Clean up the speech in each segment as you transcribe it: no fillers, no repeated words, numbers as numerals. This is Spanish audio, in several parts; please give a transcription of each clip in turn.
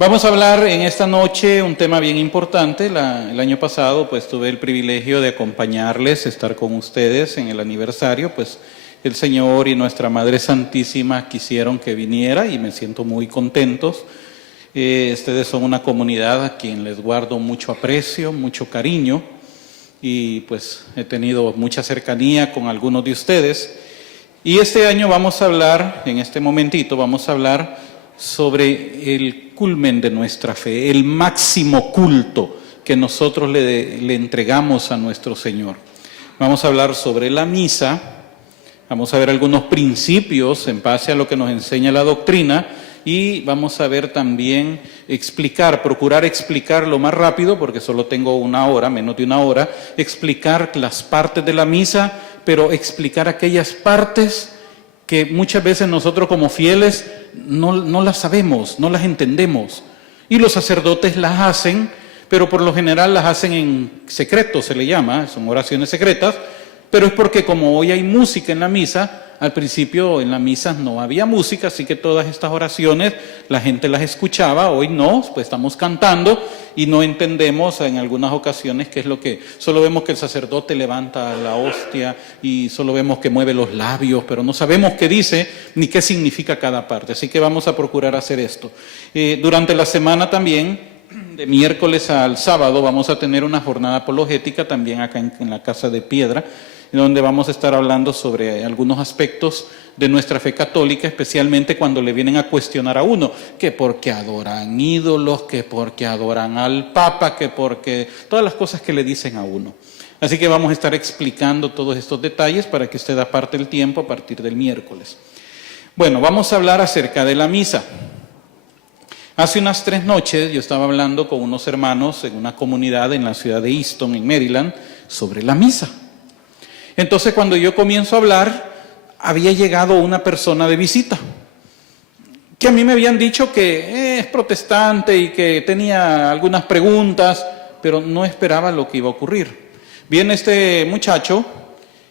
Vamos a hablar en esta noche un tema bien importante. El año pasado pues tuve el privilegio de acompañarles, estar con ustedes en el aniversario. Pues el Señor y nuestra Madre Santísima quisieron que viniera y me siento muy contentos. Ustedes son una comunidad a quien les guardo mucho aprecio, mucho cariño y pues he tenido mucha cercanía con algunos de ustedes. Y este año vamos a hablar, en este momentito, vamos a hablar sobre el culmen de nuestra fe, el máximo culto que nosotros le entregamos a nuestro Señor. Vamos a hablar sobre la misa, vamos a ver algunos principios en base a lo que nos enseña la doctrina y vamos a ver también procurar explicar lo más rápido, porque solo tengo una hora, menos de una hora, explicar las partes de la misa, pero explicar aquellas partes que muchas veces nosotros como fieles no las sabemos, no las entendemos. Y los sacerdotes las hacen, pero por lo general las hacen en secreto, se le llama, son oraciones secretas, pero es porque como hoy hay música en la misa, al principio en la misa no había música, así que todas estas oraciones la gente las escuchaba, hoy no, pues estamos cantando y no entendemos en algunas ocasiones qué es lo que, solo vemos que el sacerdote levanta la hostia y solo vemos que mueve los labios, pero no sabemos qué dice ni qué significa cada parte, así que vamos a procurar hacer esto. Durante la semana también, de miércoles al sábado, vamos a tener una jornada apologética también acá en la Casa de Piedra, donde vamos a estar hablando sobre algunos aspectos de nuestra fe católica, especialmente cuando le vienen a cuestionar a uno, que porque adoran ídolos, que porque adoran al Papa, que porque todas las cosas que le dicen a uno. Así que vamos a estar explicando todos estos detalles para que usted aparte el tiempo a partir del miércoles. Bueno, vamos a hablar acerca de la misa. Hace unas 3 noches yo estaba hablando con unos hermanos en una comunidad en la ciudad de Easton, en Maryland, sobre la misa. Entonces cuando yo comienzo a hablar, había llegado una persona de visita, que a mí me habían dicho que es protestante y que tenía algunas preguntas, pero no esperaba lo que iba a ocurrir. Viene este muchacho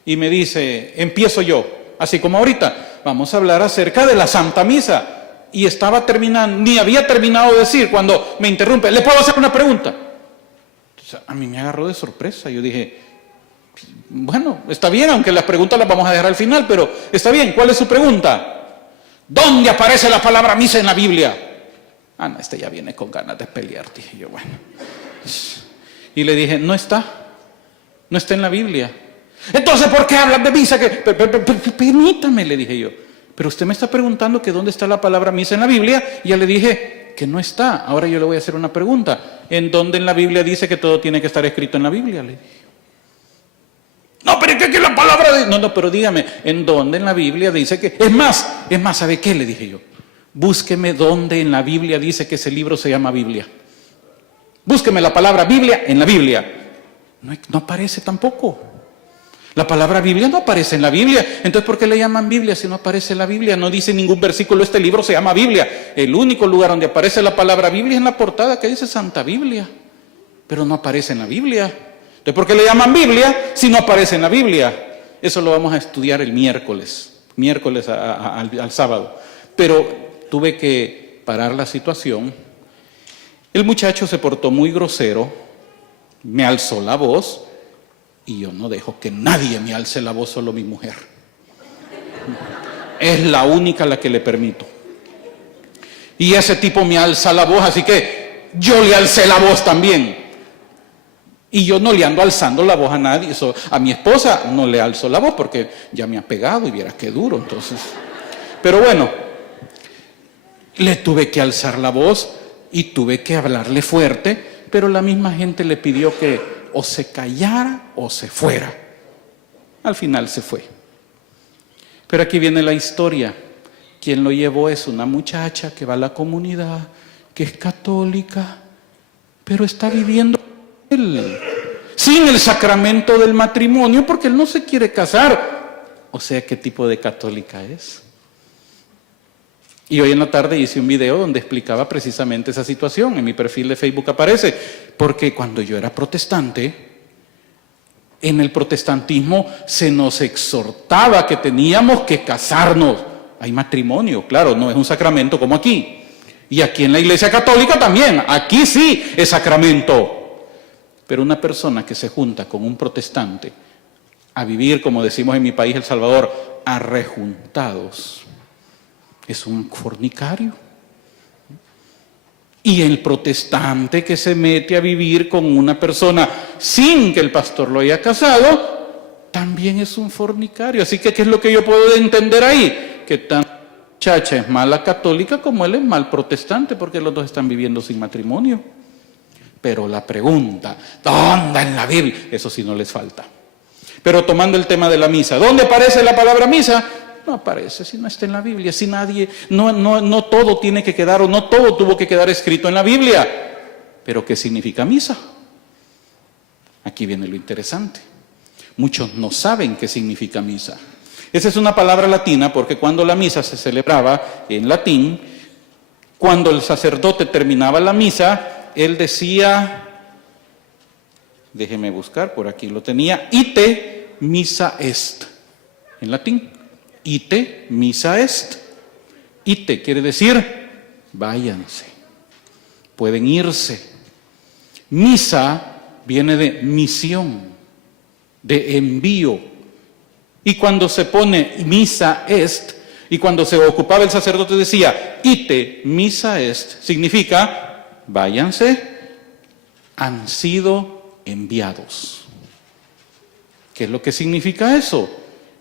y me dice, empiezo yo, así como ahorita, vamos a hablar acerca de la Santa Misa. Y estaba terminando, ni había terminado de decir cuando me interrumpe, ¿le puedo hacer una pregunta? Entonces, a mí me agarró de sorpresa, yo dije, bueno, está bien, aunque las preguntas las vamos a dejar al final, pero está bien, ¿cuál es su pregunta? ¿Dónde aparece la palabra misa en la Biblia? Ah, no, este ya viene con ganas de pelear, dije yo, bueno. Y le dije, no está en la Biblia. Entonces, ¿por qué hablan de misa? Permítame, le dije yo. Pero usted me está preguntando que dónde está la palabra misa en la Biblia, y ya le dije que no está. Ahora yo le voy a hacer una pregunta. ¿En dónde en la Biblia dice que todo tiene que estar escrito en la Biblia? Le dije. No, pero es que la palabra de... No, pero dígame, ¿en dónde en la Biblia dice que...? Es más, ¿sabe qué? Le dije yo. Búsqueme dónde en la Biblia dice que ese libro se llama Biblia. Búsqueme la palabra Biblia en la Biblia. No aparece tampoco. La palabra Biblia no aparece en la Biblia. Entonces, ¿por qué le llaman Biblia si no aparece en la Biblia? No dice ningún versículo, este libro se llama Biblia. El único lugar donde aparece la palabra Biblia es en la portada que dice Santa Biblia. Pero no aparece en la Biblia. Entonces, ¿por qué le llaman Biblia si no aparece en la Biblia? Eso lo vamos a estudiar el miércoles al sábado. Pero tuve que parar la situación. El muchacho se portó muy grosero, me alzó la voz y yo no dejo que nadie me alce la voz, solo mi mujer. Es la única a la que le permito. Y ese tipo me alza la voz, así que yo le alcé la voz también. Y yo no le ando alzando la voz a nadie. A mi esposa no le alzo la voz porque ya me ha pegado y viera qué duro. Entonces, pero bueno, le tuve que alzar la voz y tuve que hablarle fuerte, pero la misma gente le pidió que o se callara o se fuera. Al final se fue. Pero aquí viene la historia. Quien lo llevó es una muchacha que va a la comunidad, que es católica, pero está viviendo sin el sacramento del matrimonio porque él no se quiere casar. O sea, ¿qué tipo de católica es? Y hoy en la tarde hice un video donde explicaba precisamente esa situación. En mi perfil de Facebook aparece, porque cuando yo era protestante, en el protestantismo se nos exhortaba que teníamos que casarnos. Hay matrimonio, claro, no es un sacramento como aquí. Y aquí en la Iglesia Católica también, aquí sí es sacramento. Pero una persona que se junta con un protestante a vivir, como decimos en mi país, El Salvador, arrejuntados, es un fornicario. Y el protestante que se mete a vivir con una persona sin que el pastor lo haya casado, también es un fornicario. Así que, ¿qué es lo que yo puedo entender ahí? Que tanto la muchacha es mala católica como él es mal protestante, porque los dos están viviendo sin matrimonio. Pero la pregunta, ¿dónde en la Biblia? Eso sí no les falta. Pero tomando el tema de la misa, ¿dónde aparece la palabra misa? No aparece, si no está en la Biblia, si nadie, no todo tiene que quedar, o no todo tuvo que quedar escrito en la Biblia. Pero ¿qué significa misa? Aquí viene lo interesante. Muchos no saben qué significa misa. Esa es una palabra latina porque cuando la misa se celebraba en latín, cuando el sacerdote terminaba la misa, él decía, déjeme buscar, por aquí lo tenía, ite missa est, en latín. Ite missa est. Ite quiere decir váyanse, pueden irse. Misa viene de misión, de envío. Y cuando se pone missa est, y cuando se ocupaba el sacerdote decía ite missa est, significa váyanse, han sido enviados. ¿Qué es lo que significa eso?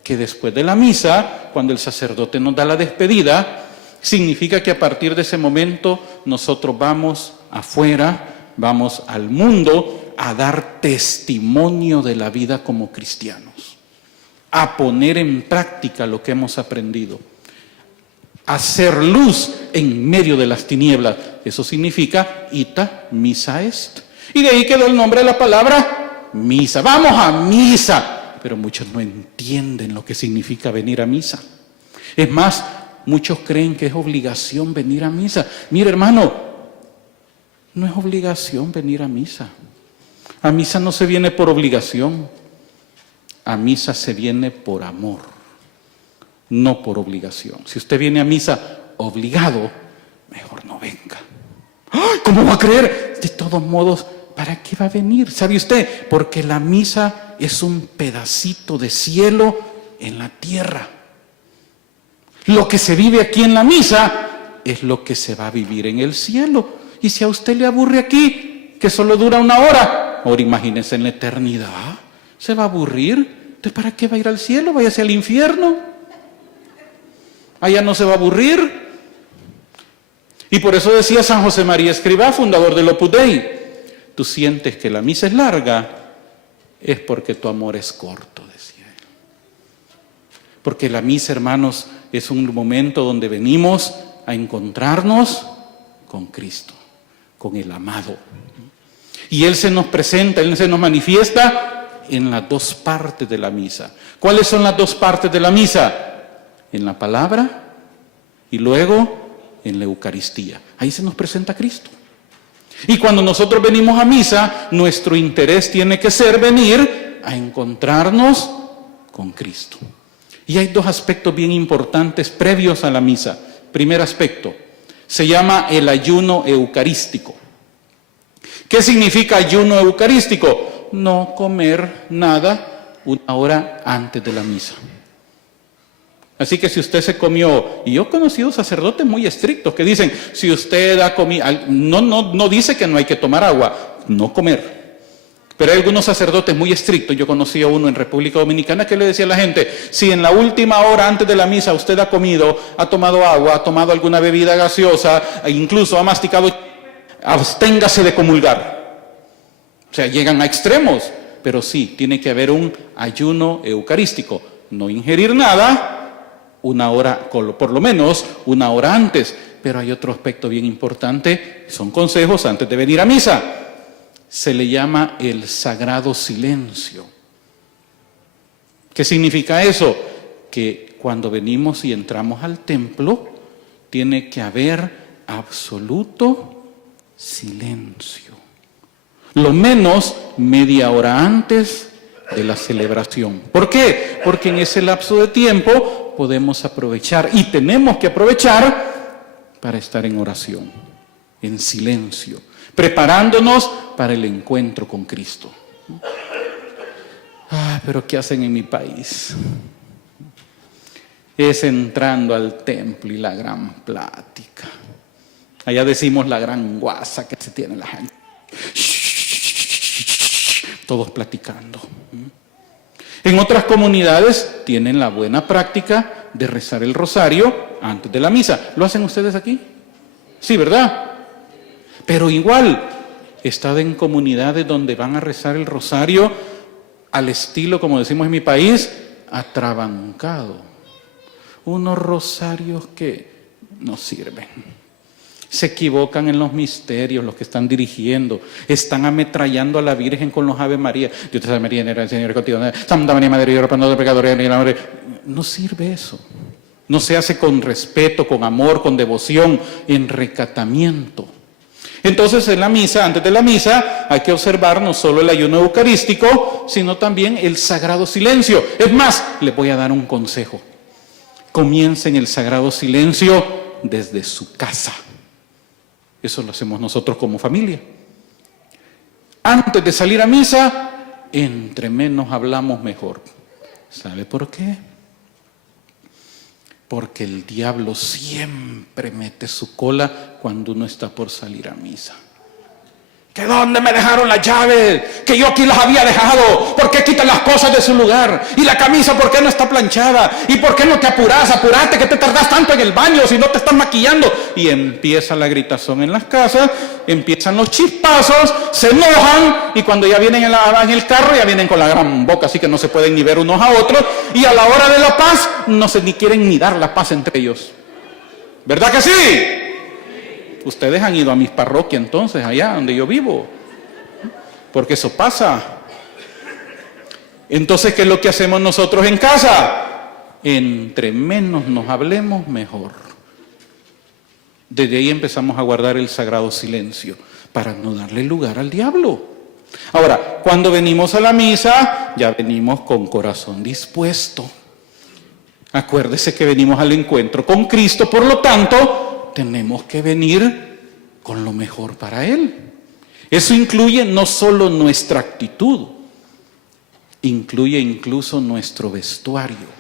Que después de la misa, cuando el sacerdote nos da la despedida, significa que a partir de ese momento nosotros vamos afuera, vamos al mundo a dar testimonio de la vida como cristianos, a poner en práctica lo que hemos aprendido, a hacer luz en medio de las tinieblas. Eso significa ita missa est. Y de ahí quedó el nombre de la palabra misa. Vamos a misa. Pero muchos no entienden lo que significa venir a misa. Es más, muchos creen que es obligación venir a misa. Mire, hermano, no es obligación venir a misa. A misa no se viene por obligación. A misa se viene por amor, no por obligación. Si usted viene a misa obligado, mejor no venga. ¡Ay! ¿Cómo va a creer? De todos modos, ¿para qué va a venir? ¿Sabe usted? Porque la misa es un pedacito de cielo en la tierra. Lo que se vive aquí en la misa es lo que se va a vivir en el cielo. Y si a usted le aburre aquí, que solo dura 1 hora, ahora imagínese en la eternidad, se va a aburrir. Entonces, ¿para qué va a ir al cielo? Váyase al infierno. Allá no se va a aburrir. Y por eso decía San José María Escrivá, fundador del Opus Dei, tú sientes que la misa es larga, es porque tu amor es corto, decía él. Porque la misa, hermanos, es un momento donde venimos a encontrarnos con Cristo, con el amado. Y Él se nos presenta, Él se nos manifiesta en las 2 partes de la misa. ¿Cuáles son las 2 partes de la misa? En la palabra y luego en la Eucaristía. Ahí se nos presenta Cristo. Y cuando nosotros venimos a misa, nuestro interés tiene que ser venir a encontrarnos con Cristo. Y hay 2 aspectos bien importantes previos a la misa. Primer aspecto, se llama el ayuno eucarístico. ¿Qué significa ayuno eucarístico? No comer nada 1 hora antes de la misa. Así que si usted se comió, y yo he conocido sacerdotes muy estrictos que dicen, si usted ha comido, no dice que no hay que tomar agua, no comer. Pero hay algunos sacerdotes muy estrictos, yo conocí a uno en República Dominicana que le decía a la gente, si en la última hora antes de la misa usted ha comido, ha tomado agua, ha tomado alguna bebida gaseosa, e incluso ha masticado, absténgase de comulgar. O sea, llegan a extremos, pero sí, tiene que haber un ayuno eucarístico, no ingerir nada, 1 hora, por lo menos 1 hora antes. Pero hay otro aspecto bien importante, son consejos antes de venir a misa. Se le llama el sagrado silencio. ¿Qué significa eso? Que cuando venimos y entramos al templo, tiene que haber absoluto silencio. Lo menos media hora antes de la celebración. ¿Por qué? Porque en ese lapso de tiempo podemos aprovechar y tenemos que aprovechar para estar en oración, en silencio, preparándonos para el encuentro con Cristo. Pero ¿qué hacen en mi país? Es entrando al templo y la gran plática. Allá decimos la gran guasa que se tiene la gente. Todos platicando. En otras comunidades tienen la buena práctica de rezar el rosario antes de la misa. ¿Lo hacen ustedes aquí? Sí, ¿verdad? Pero igual, he estado en comunidades donde van a rezar el rosario al estilo, como decimos en mi país, atrabancado. Unos rosarios que no sirven. Se equivocan en los misterios, los que están dirigiendo. Están ametrallando a la Virgen con los Ave María. Dios te salve María, llena eres del Señor contigo. Santa María, Madre de Dios, pecadores, pecadores. No sirve eso. No se hace con respeto, con amor, con devoción, en recatamiento. Entonces en la misa, antes de la misa, hay que observar no solo el ayuno eucarístico, sino también el sagrado silencio. Es más, les voy a dar un consejo. Comiencen el sagrado silencio desde su casa. Eso lo hacemos nosotros como familia. Antes de salir a misa, entre menos hablamos mejor. ¿Sabe por qué? Porque el diablo siempre mete su cola cuando uno está por salir a misa. ¿Que dónde me dejaron las llaves? Que yo aquí las había dejado. ¿Por qué quitan las cosas de su lugar? Y la camisa, ¿por qué no está planchada? ¿Y por qué no te apuras? Apurate, que te tardas tanto en el baño si no te estás maquillando. Y empieza la gritazón en las casas, empiezan los chispazos, se enojan y cuando ya vienen en el carro ya vienen con la gran boca, así que no se pueden ni ver unos a otros. Y a la hora de la paz no se ni quieren ni dar la paz entre ellos. ¿Verdad que sí? Ustedes han ido a mis parroquias entonces, allá donde yo vivo, porque eso pasa. Entonces, ¿qué es lo que hacemos nosotros en casa? Entre menos nos hablemos, mejor. Desde ahí empezamos a guardar el sagrado silencio, para no darle lugar al diablo. Ahora, cuando venimos a la misa, ya venimos con corazón dispuesto. Acuérdese que venimos al encuentro con Cristo, por lo tanto, tenemos que venir con lo mejor para Él. Eso incluye no solo nuestra actitud, incluye incluso nuestro vestuario.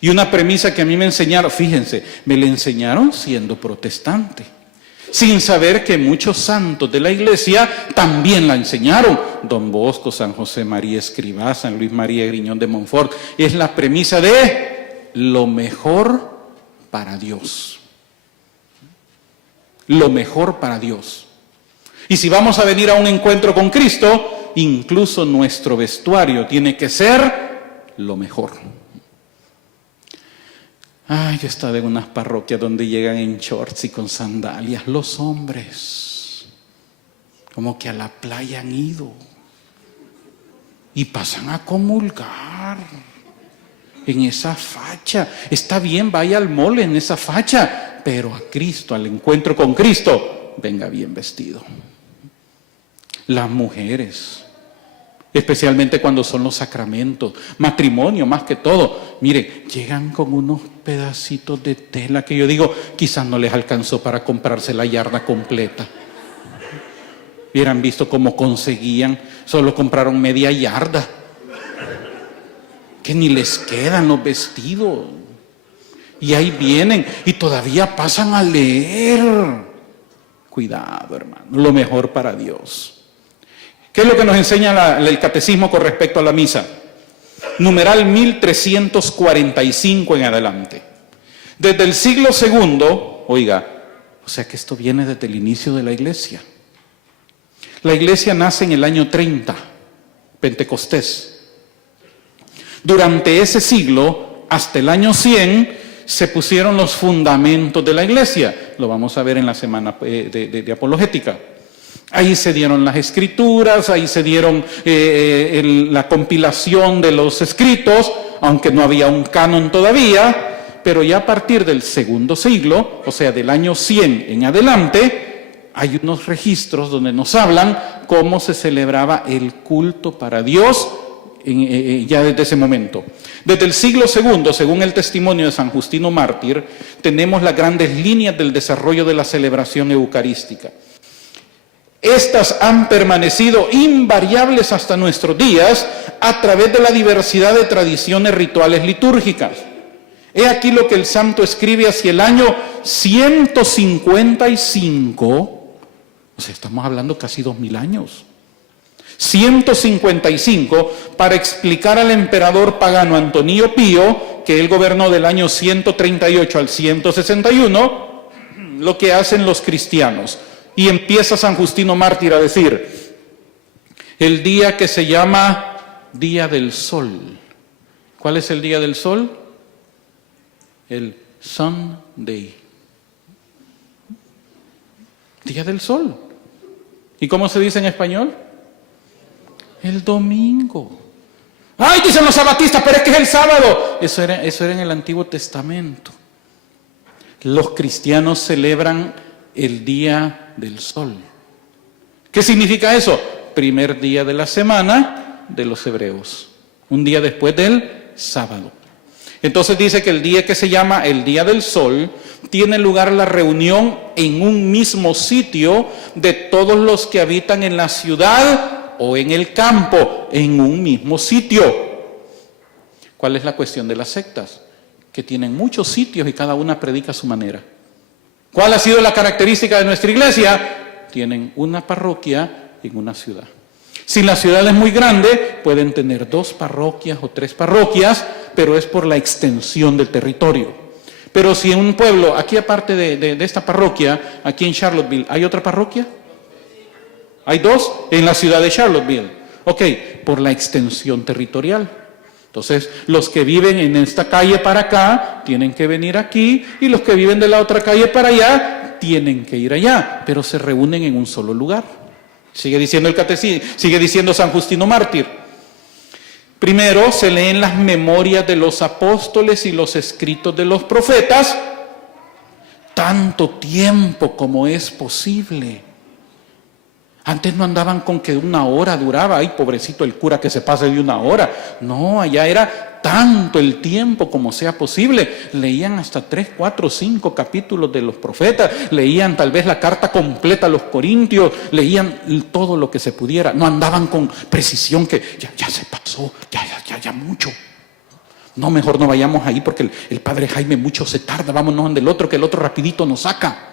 Y una premisa que a mí me enseñaron, fíjense, me la enseñaron siendo protestante, sin saber que muchos santos de la iglesia también la enseñaron. Don Bosco, San José María Escrivá, San Luis María Griñón de Montfort. Es la premisa de lo mejor para Dios. Lo mejor para Dios. Y si vamos a venir a un encuentro con Cristo, incluso nuestro vestuario tiene que ser lo mejor. Yo he estado en unas parroquias donde llegan en shorts y con sandalias los hombres, como que a la playa han ido y pasan a comulgar en esa facha. Está bien, vaya al mole en esa facha, pero a Cristo, al encuentro con Cristo, venga bien vestido. Las mujeres, especialmente cuando son los sacramentos, matrimonio más que todo, mire, llegan con unos pedacitos de tela que yo digo, quizás no les alcanzó para comprarse la yarda completa. Hubieran visto cómo conseguían, solo compraron media yarda, que ni les quedan los vestidos. Y ahí vienen y todavía pasan a leer. Cuidado, hermano, lo mejor para Dios. ¿Qué es lo que nos enseña el catecismo con respecto a la misa? Numeral 1345 en adelante. Desde el siglo II, oiga, o sea que esto viene desde el inicio de la iglesia. La iglesia nace en el año 30, Pentecostés. Durante ese siglo, hasta el año 100, se pusieron los fundamentos de la iglesia. Lo vamos a ver en la semana de apologética. Ahí se dieron las escrituras, ahí se dieron la compilación de los escritos, aunque no había un canon todavía, pero ya a partir del segundo siglo, o sea, del año 100 en adelante, hay unos registros donde nos hablan cómo se celebraba el culto para Dios ya desde ese momento. Desde el siglo II, según el testimonio de San Justino Mártir, tenemos las grandes líneas del desarrollo de la celebración eucarística. Estas han permanecido invariables hasta nuestros días a través de la diversidad de tradiciones rituales litúrgicas. He aquí lo que el santo escribe hacia el año 155, o sea, estamos hablando casi 2000 años. 155, para explicar al emperador pagano Antonio Pío, que él gobernó del año 138 al 161, lo que hacen los cristianos. Y empieza San Justino Mártir a decir, el día que se llama Día del Sol. ¿Cuál es el Día del Sol? El Sunday. Día del Sol. ¿Y cómo se dice en español? El domingo. ¡Ay!, dicen los sabatistas, pero es que es el sábado. Eso era en el Antiguo Testamento. Los cristianos celebran el Día del Sol. ¿Qué significa eso? Primer día de la semana de los hebreos. Un día después del sábado. Entonces dice que el día que se llama el Día del Sol, tiene lugar la reunión en un mismo sitio de todos los que habitan en la ciudad o en el campo, en un mismo sitio. ¿Cuál es la cuestión de las sectas? Que tienen muchos sitios y cada una predica a su manera. ¿Cuál ha sido la característica de nuestra iglesia? Tienen una parroquia en una ciudad. Si la ciudad es muy grande, pueden tener 2 parroquias o 3 parroquias, pero es por la extensión del territorio. Pero si en un pueblo, aquí aparte de esta parroquia, aquí en Charlottesville, ¿hay otra parroquia? Hay 2 en la ciudad de Charlottesville. Ok, por la extensión territorial. Entonces, los que viven en esta calle para acá, tienen que venir aquí, y los que viven de la otra calle para allá, tienen que ir allá, pero se reúnen en un solo lugar. Sigue diciendo el catecismo, sigue diciendo San Justino Mártir. Primero se leen las memorias de los apóstoles y los escritos de los profetas, tanto tiempo como es posible. Antes no andaban con que 1 hora duraba, ay, pobrecito el cura que se pase de 1 hora. No, allá era tanto el tiempo como sea posible. Leían hasta 3, 4, 5 capítulos de los profetas, leían tal vez la carta completa a los Corintios, leían todo lo que se pudiera. No andaban con precisión que ya se pasó, ya mucho. No, mejor no vayamos ahí porque el padre Jaime mucho se tarda, vámonos donde el otro, que el otro rapidito nos saca.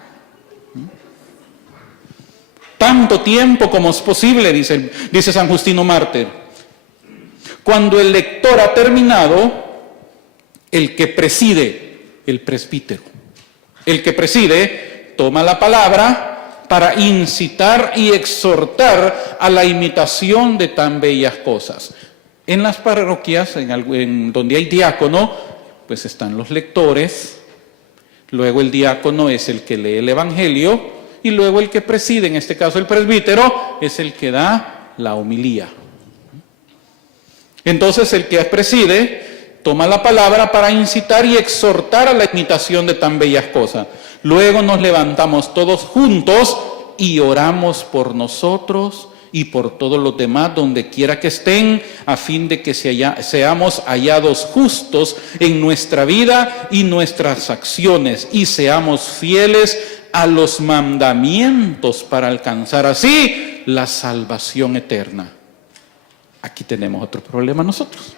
Tanto tiempo como es posible, dice San Justino Mártir. Cuando el lector ha terminado, el que preside, el presbítero, el que preside, toma la palabra para incitar y exhortar a la imitación de tan bellas cosas. En las parroquias, en donde hay diácono, pues están los lectores, luego el diácono es el que lee el Evangelio, y luego el que preside, en este caso el presbítero, es el que da la homilía. Entonces el que preside toma la palabra para incitar y exhortar a la imitación de tan bellas cosas. Luego nos levantamos todos juntos y oramos por nosotros y por todos los demás donde quiera que estén, a fin de que seamos hallados justos en nuestra vida y nuestras acciones, y seamos fieles a los mandamientos para alcanzar así la salvación eterna. Aquí tenemos otro problema nosotros.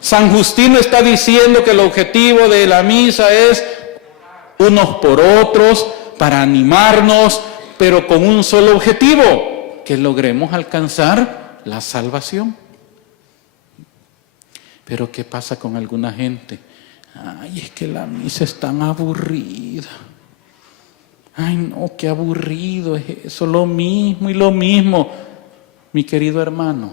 San Justino está diciendo que el objetivo de la misa es unos por otros, para animarnos, pero con un solo objetivo, que logremos alcanzar la salvación. Pero ¿qué pasa con alguna gente? Ay, es que la misa es tan aburrida. Ay, no, qué aburrido es eso, lo mismo y lo mismo. Mi querido hermano,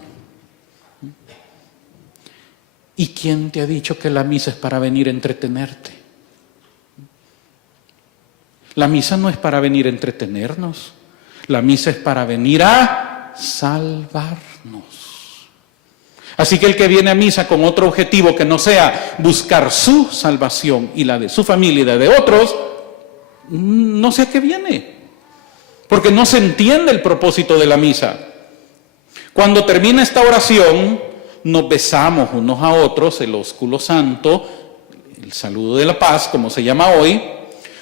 ¿y quién te ha dicho que la misa es para venir a entretenerte? La misa no es para venir a entretenernos. La misa es para venir a salvarnos. Así que el que viene a misa con otro objetivo que no sea buscar su salvación y la de su familia y la de otros, no sé a qué viene, porque no se entiende el propósito de la misa. Cuando termina esta oración, nos besamos unos a otros, el ósculo santo, el saludo de la paz, como se llama hoy.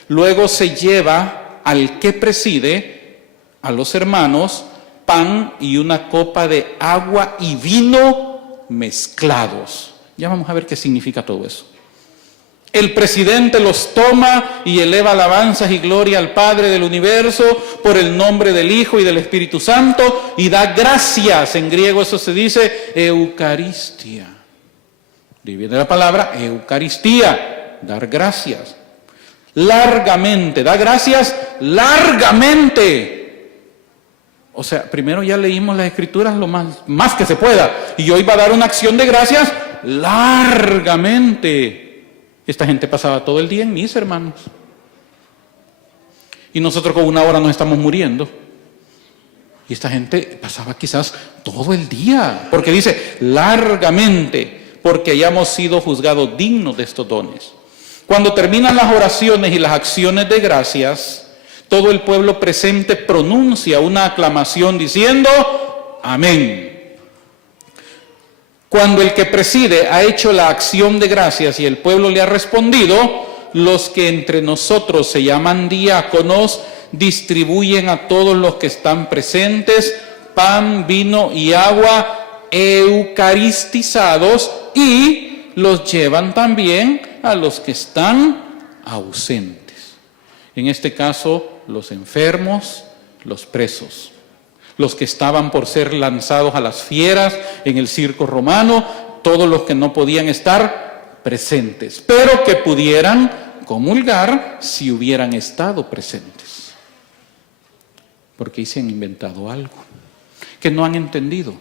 Luego se lleva al que preside, a los hermanos, pan y una copa de agua y vino mezclados. Ya vamos a ver qué significa todo eso. El presidente los toma y eleva alabanzas y gloria al Padre del universo por el nombre del Hijo y del Espíritu Santo y da gracias. En griego eso se dice Eucaristía. De ahí viene la palabra Eucaristía, dar gracias. Largamente, da gracias largamente. O sea, primero ya leímos las Escrituras lo más que se pueda y hoy va a dar una acción de gracias largamente. Esta gente pasaba todo el día en misa, hermanos. Y nosotros con una hora nos estamos muriendo. Y esta gente pasaba quizás todo el día. Porque dice, largamente, porque hayamos sido juzgados dignos de estos dones. Cuando terminan las oraciones y las acciones de gracias, todo el pueblo presente pronuncia una aclamación diciendo, amén. Cuando el que preside ha hecho la acción de gracias y el pueblo le ha respondido, los que entre nosotros se llaman diáconos distribuyen a todos los que están presentes pan, vino y agua eucaristizados y los llevan también a los que están ausentes. En este caso, los enfermos, los presos. Los que estaban por ser lanzados a las fieras en el circo romano, todos los que no podían estar presentes, pero que pudieran comulgar si hubieran estado presentes. Porque ahí se han inventado algo que no han entendido.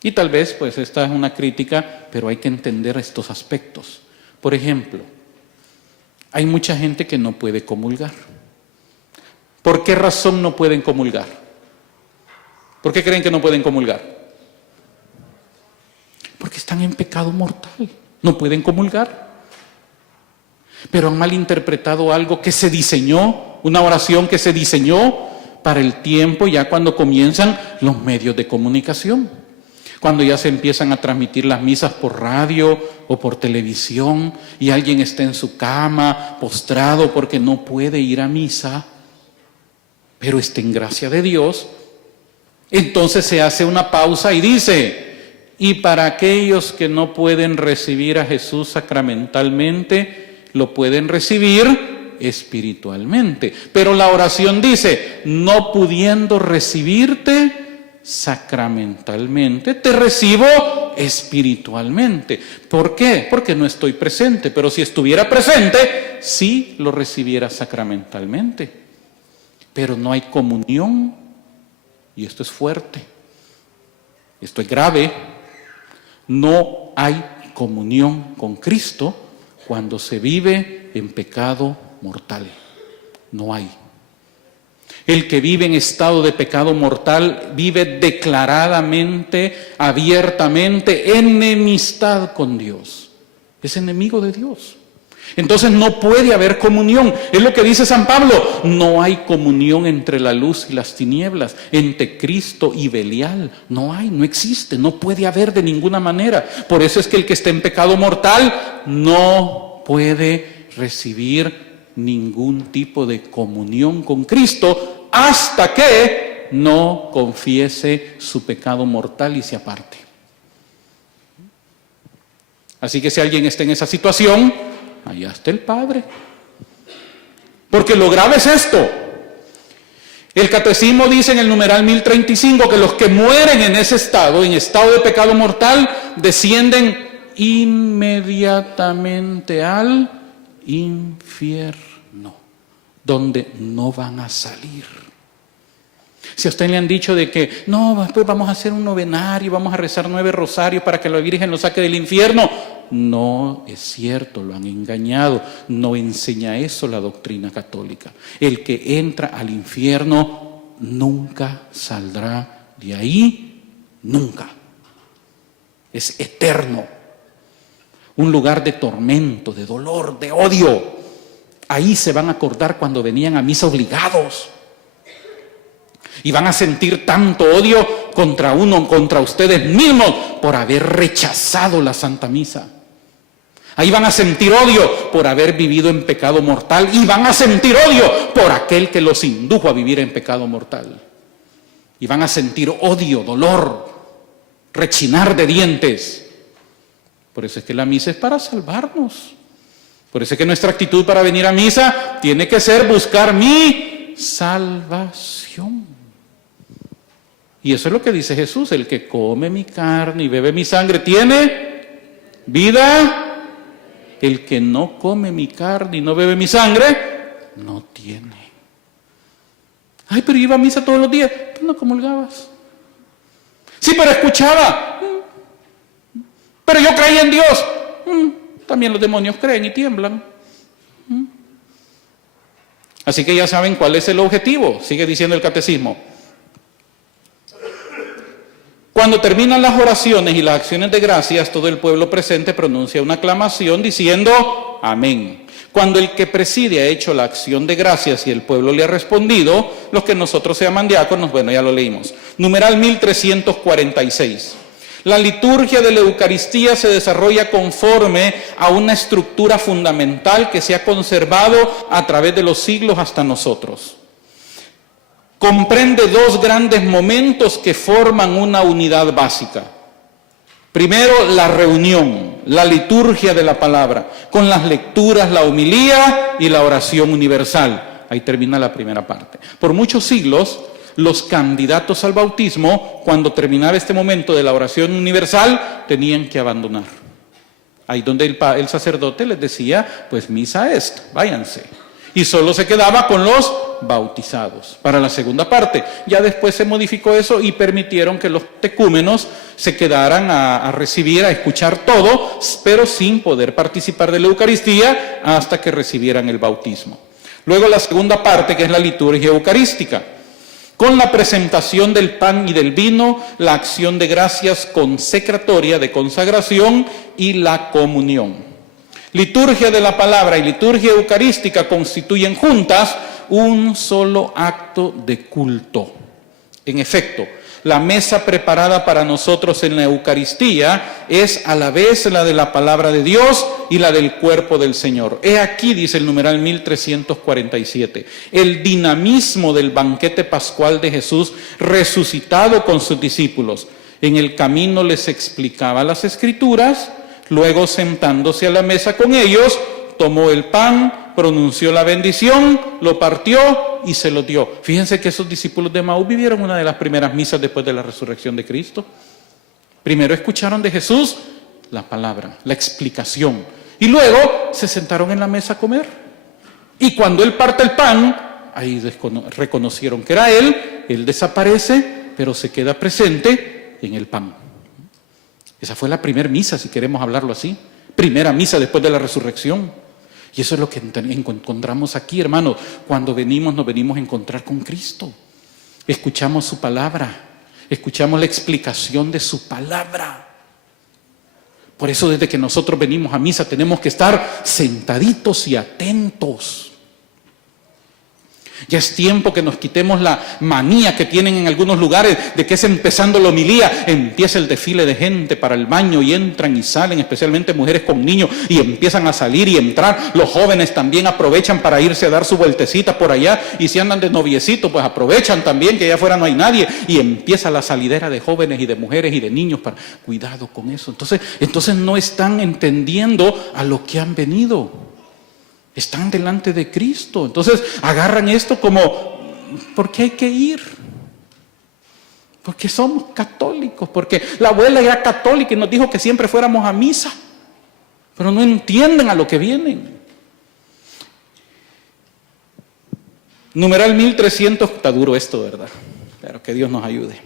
Y tal vez, pues esta es una crítica, pero hay que entender estos aspectos. Por ejemplo, hay mucha gente que no puede comulgar. ¿Por qué razón no pueden comulgar? ¿Por qué creen que no pueden comulgar? Porque están en pecado mortal, no pueden comulgar. Pero han malinterpretado algo que se diseñó, una oración que se diseñó para el tiempo ya cuando comienzan los medios de comunicación. Cuando ya se empiezan a transmitir las misas por radio o por televisión y alguien está en su cama postrado porque no puede ir a misa, pero está en gracia de Dios, entonces se hace una pausa y dice, y para aquellos que no pueden recibir a Jesús sacramentalmente, lo pueden recibir espiritualmente. Pero la oración dice, no pudiendo recibirte sacramentalmente, te recibo espiritualmente. ¿Por qué? Porque no estoy presente, pero si estuviera presente, sí lo recibiera sacramentalmente. Pero no hay comunión, y esto es fuerte, esto es grave, no hay comunión con Cristo cuando se vive en pecado mortal, no hay. El que vive en estado de pecado mortal vive declaradamente, abiertamente, enemistad con Dios, es enemigo de Dios. Entonces no puede haber comunión. Es lo que dice San Pablo. No hay comunión entre la luz y las tinieblas, entre Cristo y Belial. No hay, no existe, no puede haber de ninguna manera. Por eso es que el que está en pecado mortal no puede recibir ningún tipo de comunión con Cristo hasta que no confiese su pecado mortal y se aparte. Así que si alguien está en esa situación, allá está el Padre. Porque lo grave es esto. El catecismo dice en el numeral 1035 que los que mueren en ese estado, en estado de pecado mortal, descienden inmediatamente al infierno, donde no van a salir. Si a usted le han dicho de que no, pues vamos a hacer un novenario, vamos a rezar 9 rosarios para que la Virgen lo saque del infierno, no es cierto, lo han engañado. No enseña eso la doctrina católica. El que entra al infierno nunca saldrá de ahí, nunca. Es eterno. Un lugar de tormento, de dolor, de odio. Ahí se van a acordar cuando venían a misa obligados. Y van a sentir tanto odio contra ustedes mismos por haber rechazado la Santa Misa. Ahí van a sentir odio por haber vivido en pecado mortal y van a sentir odio por aquel que los indujo a vivir en pecado mortal. Y van a sentir odio, dolor, rechinar de dientes. Por eso es que la misa es para salvarnos. Por eso es que nuestra actitud para venir a misa tiene que ser buscar mi salvación. Y eso es lo que dice Jesús: el que come mi carne y bebe mi sangre tiene vida. El que no come mi carne y no bebe mi sangre, no tiene. Ay, pero iba a misa todos los días. Tú no comulgabas. Sí, pero escuchaba. Pero yo creía en Dios. También los demonios creen y tiemblan. Así que ya saben cuál es el objetivo. Sigue diciendo el catecismo. Cuando terminan las oraciones y las acciones de gracias, todo el pueblo presente pronuncia una aclamación diciendo amén. Cuando el que preside ha hecho la acción de gracias y el pueblo le ha respondido, los que nosotros se llaman diáconos, bueno, ya lo leímos. Numeral 1346. La liturgia de la Eucaristía se desarrolla conforme a una estructura fundamental que se ha conservado a través de los siglos hasta nosotros. Comprende dos grandes momentos que forman una unidad básica. Primero, la reunión, la liturgia de la palabra, con las lecturas, la homilía y la oración universal. Ahí termina la primera parte. Por muchos siglos, los candidatos al bautismo, cuando terminaba este momento de la oración universal, tenían que abandonar. Ahí donde el sacerdote les decía, pues misa esta, váyanse. Y solo se quedaba con los bautizados. Para la segunda parte, ya después se modificó eso y permitieron que los tecúmenos se quedaran a recibir, a escuchar todo, pero sin poder participar de la Eucaristía hasta que recibieran el bautismo. Luego la segunda parte, que es la liturgia eucarística, con la presentación del pan y del vino, la acción de gracias consecratoria de consagración y la comunión. Liturgia de la palabra y liturgia eucarística constituyen juntas un solo acto de culto. En efecto, la mesa preparada para nosotros en la Eucaristía es a la vez la de la palabra de Dios y la del cuerpo del Señor. He aquí, dice el numeral 1347, el dinamismo del banquete pascual de Jesús resucitado con sus discípulos. En el camino les explicaba las Escrituras. Luego, sentándose a la mesa con ellos, tomó el pan, pronunció la bendición, lo partió y se lo dio. Fíjense que esos discípulos de Emaús vivieron una de las primeras misas después de la resurrección de Cristo. Primero escucharon de Jesús la palabra, la explicación, y luego se sentaron en la mesa a comer. Y cuando Él parte el pan, ahí reconocieron que era Él desaparece, pero se queda presente en el pan. Esa fue la primera misa, si queremos hablarlo así. Primera misa después de la resurrección. Y eso es lo que encontramos aquí, hermanos. Cuando venimos, nos venimos a encontrar con Cristo. Escuchamos su palabra. Escuchamos la explicación de su palabra. Por eso, desde que nosotros venimos a misa, tenemos que estar sentaditos y atentos. Ya es tiempo que nos quitemos la manía que tienen en algunos lugares de que es empezando la homilía, empieza el desfile de gente para el baño y entran y salen, especialmente mujeres con niños, y empiezan a salir y entrar. Los jóvenes también aprovechan para irse a dar su vueltecita por allá, y si andan de noviecito, pues aprovechan también que allá afuera no hay nadie, y empieza la salidera de jóvenes y de mujeres y de niños. Cuidado con eso. Entonces no están entendiendo a lo que han venido. Están delante de Cristo. Entonces agarran esto como, ¿por qué hay que ir? Porque somos católicos, porque la abuela era católica y nos dijo que siempre fuéramos a misa, pero no entienden a lo que vienen. Numeral 1300, está duro esto, ¿verdad? Pero que Dios nos ayude.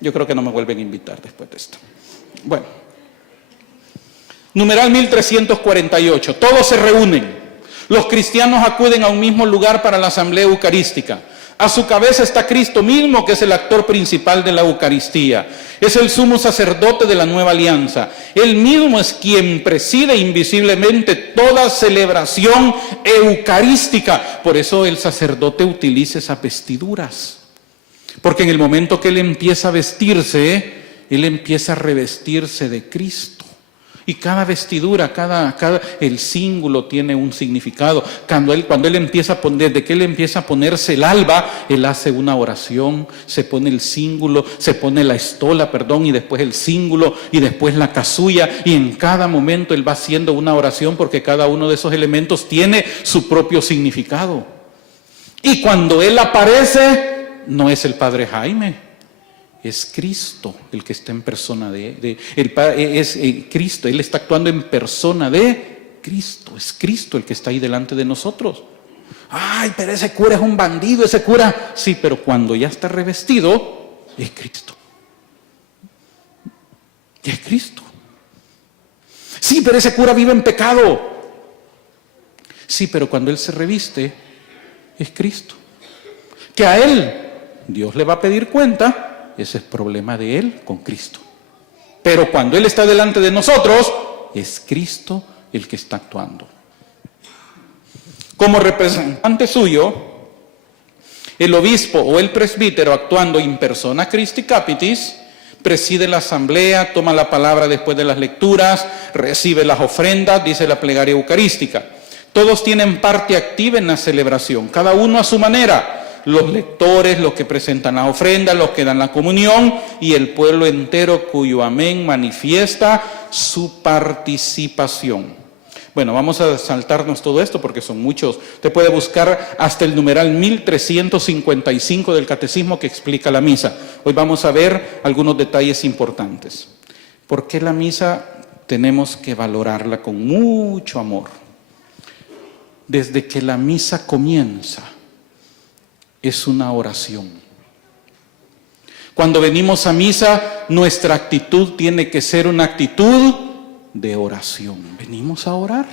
Yo creo que no me vuelven a invitar después de esto. Bueno, numeral 1348, todos se reúnen. Los cristianos acuden a un mismo lugar para la asamblea eucarística. A su cabeza está Cristo mismo, que es el actor principal de la Eucaristía. Es el sumo sacerdote de la nueva alianza. Él mismo es quien preside invisiblemente toda celebración eucarística. Por eso el sacerdote utiliza esas vestiduras. Porque en el momento que él empieza a vestirse, él empieza a revestirse de Cristo. Y cada vestidura, el símbolo tiene un significado. Cuando él empieza a poner, desde que él empieza a ponerse el alba, él hace una oración, se pone el símbolo, se pone la estola, y después el símbolo, y después la casulla, y en cada momento él va haciendo una oración porque cada uno de esos elementos tiene su propio significado. Y cuando él aparece, no es el Padre Jaime. Es Cristo el que está en persona es Cristo, Él está actuando en persona de Cristo. Es Cristo el que está ahí delante de nosotros. Ay, pero ese cura es un bandido, ese cura. Sí, pero cuando ya está revestido, es Cristo. Es Cristo. Sí, pero ese cura vive en pecado. Sí, pero cuando él se reviste, es Cristo. Que a él Dios le va a pedir cuenta. Ese es problema de él con Cristo. Pero cuando él está delante de nosotros, es Cristo el que está actuando. Como representante suyo, el obispo o el presbítero, actuando in persona Christi Capitis, preside la asamblea, toma la palabra después de las lecturas, recibe las ofrendas, dice la plegaria eucarística. Todos tienen parte activa en la celebración, cada uno a su manera. Los lectores, los que presentan la ofrenda, los que dan la comunión y el pueblo entero cuyo amén manifiesta su participación. Bueno, vamos a saltarnos todo esto porque son muchos. Usted puede buscar hasta el numeral 1355 del Catecismo que explica la misa. Hoy vamos a ver algunos detalles importantes. ¿Por qué la misa tenemos que valorarla con mucho amor? Desde que la misa comienza, es una oración. Cuando venimos a misa, nuestra actitud tiene que ser una actitud de oración. Venimos a orar.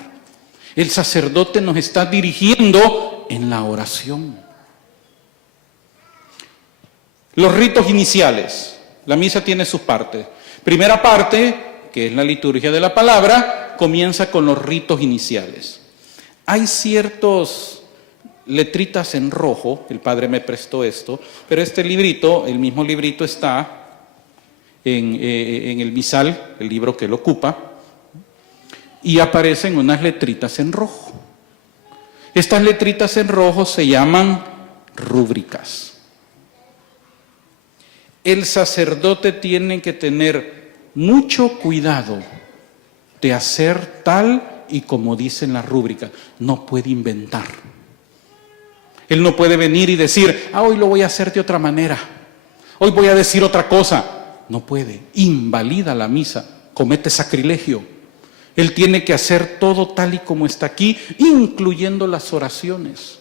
El sacerdote nos está dirigiendo en la oración. Los ritos iniciales. La misa tiene sus partes. Primera parte, que es la liturgia de la palabra, comienza con los ritos iniciales. Hay ciertos letritas en rojo, el padre me prestó esto, pero este librito, el mismo librito está en el misal, el libro que lo ocupa, y aparecen unas letritas en rojo. Estas letritas en rojo se llaman rúbricas. El sacerdote tiene que tener mucho cuidado de hacer tal y como dicen las rúbricas, no puede inventar. Él no puede venir y decir, hoy lo voy a hacer de otra manera, hoy voy a decir otra cosa. No puede, invalida la misa, comete sacrilegio. Él tiene que hacer todo tal y como está aquí, incluyendo las oraciones.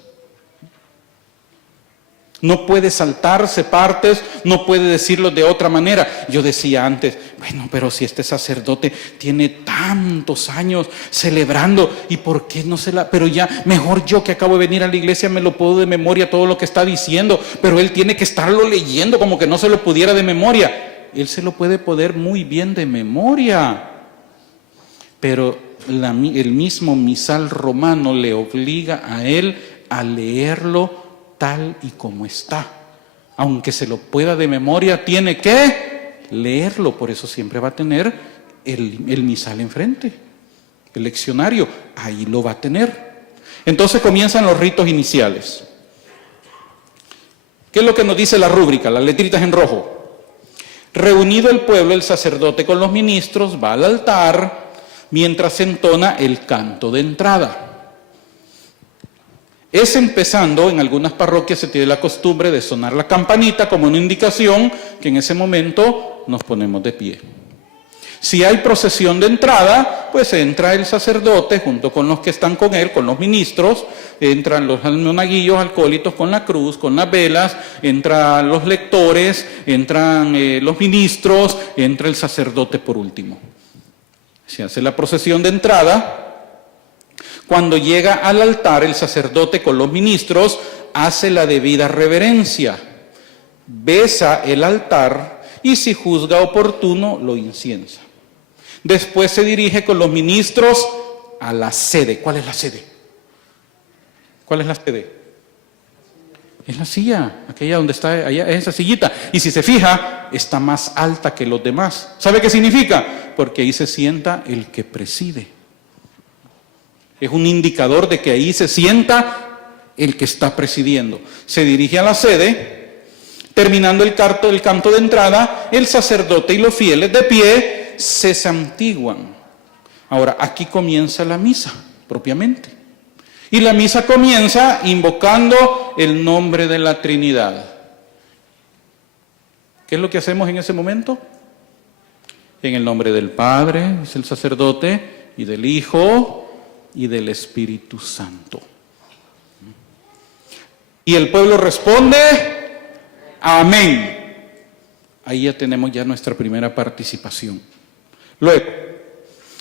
No puede saltarse partes, no puede decirlo de otra manera. Yo decía antes, bueno, pero si este sacerdote tiene tantos años celebrando, ¿y por qué no se la...? Pero ya, mejor yo que acabo de venir a la iglesia me lo puedo de memoria todo lo que está diciendo, pero él tiene que estarlo leyendo como que no se lo pudiera de memoria. Él se lo puede poner muy bien de memoria, pero el mismo misal romano le obliga a él a leerlo tal y como está. Aunque se lo pueda de memoria, tiene que leerlo. Por eso siempre va a tener el misal enfrente, el leccionario, ahí lo va a tener. Entonces comienzan los ritos iniciales. ¿Qué es lo que nos dice la rúbrica? Las letritas en rojo. Reunido el pueblo, el sacerdote con los ministros va al altar mientras entona el canto de entrada. Es empezando, en algunas parroquias se tiene la costumbre de sonar la campanita como una indicación que en ese momento nos ponemos de pie. Si hay procesión de entrada, pues entra el sacerdote junto con los que están con él, con los ministros, entran los monaguillos, acólitos con la cruz, con las velas, entran los lectores, entran los ministros, entra el sacerdote por último. Se hace la procesión de entrada. Cuando llega al altar, el sacerdote con los ministros hace la debida reverencia, besa el altar y si juzga oportuno, lo inciensa. Después se dirige con los ministros a la sede. ¿Cuál es la sede? ¿Cuál es la sede? Es la silla, aquella donde está, allá, es esa sillita. Y si se fija, está más alta que los demás. ¿Sabe qué significa? Porque ahí se sienta el que preside. Es un indicador de que ahí se sienta el que está presidiendo. Se dirige a la sede, terminando el canto de entrada, el sacerdote y los fieles de pie se santiguan. Ahora, aquí comienza la misa, propiamente. Y la misa comienza invocando el nombre de la Trinidad. ¿Qué es lo que hacemos en ese momento? En el nombre del Padre, es el sacerdote, y del Hijo, y del Espíritu Santo. Y el pueblo responde, amén. Ahí ya tenemos ya nuestra primera participación. Luego,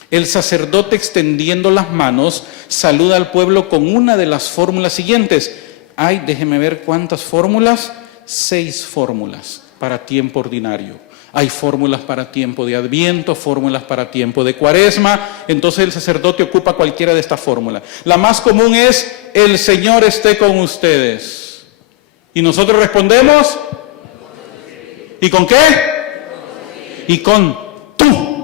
el sacerdote extendiendo las manos saluda al pueblo con una de las fórmulas siguientes. Ay, déjeme ver cuántas fórmulas. 6 fórmulas para tiempo ordinario. Hay fórmulas para tiempo de Adviento, fórmulas para tiempo de Cuaresma. Entonces el sacerdote ocupa cualquiera de estas fórmulas. La más común es, el Señor esté con ustedes. Y nosotros respondemos, ¿y con qué? Y con tú.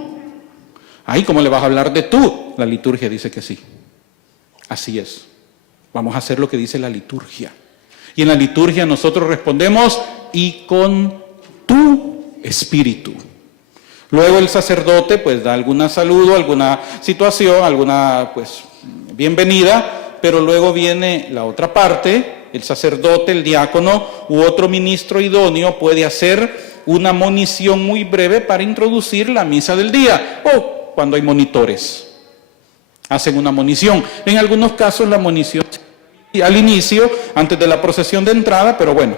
Ay, ¿cómo le vas a hablar de tú? La liturgia dice que sí. Así es. Vamos a hacer lo que dice la liturgia. Y en la liturgia nosotros respondemos, y con tu espíritu. Luego el sacerdote pues da algún saludo, alguna situación, alguna pues bienvenida, pero luego viene la otra parte. El sacerdote, el diácono u otro ministro idóneo puede hacer una monición muy breve para introducir la misa del día, o cuando hay monitores, hacen una monición. En algunos casos la monición al inicio, antes de la procesión de entrada, pero bueno,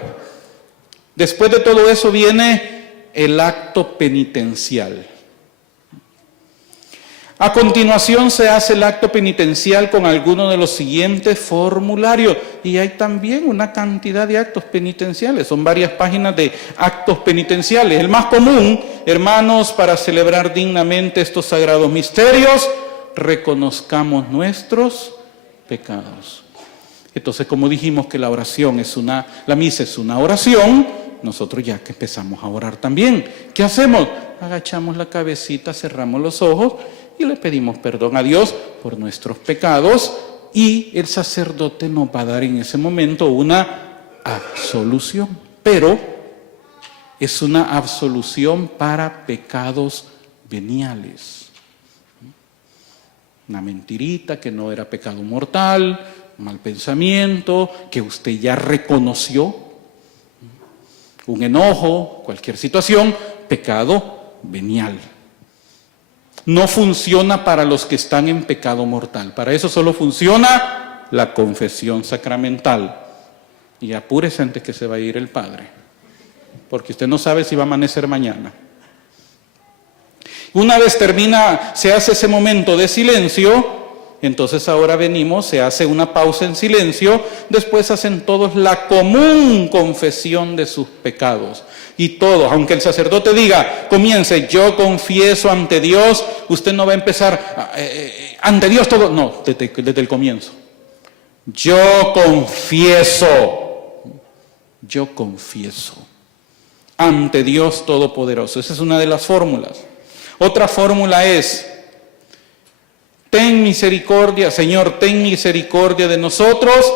después de todo eso viene el acto penitencial. A continuación se hace el acto penitencial con alguno de los siguientes formularios. Y hay también una cantidad de actos penitenciales. Son varias páginas de actos penitenciales. El más común, hermanos, para celebrar dignamente estos sagrados misterios, reconozcamos nuestros pecados. Entonces, como dijimos que la misa es una oración, nosotros ya que empezamos a orar también. ¿Qué hacemos? Agachamos la cabecita, cerramos los ojos y le pedimos perdón a Dios por nuestros pecados, y el sacerdote nos va a dar en ese momento una absolución, pero es una absolución para pecados veniales. Una mentirita que no era pecado mortal, un mal pensamiento que usted ya reconoció, un enojo, cualquier situación, pecado venial. No funciona para los que están en pecado mortal. Para eso solo funciona la confesión sacramental. Y apúrese antes que se va a ir el Padre, porque usted no sabe si va a amanecer mañana. Una vez termina, se hace ese momento de silencio, entonces ahora venimos, se hace una pausa en silencio, después hacen todos la común confesión de sus pecados. Y todos, aunque el sacerdote diga, comience, yo confieso ante Dios, usted no va a empezar, ante Dios todo, no, desde el comienzo. Yo confieso ante Dios Todopoderoso. Esa es una de las fórmulas. Otra fórmula es, ten misericordia, Señor, ten misericordia de nosotros,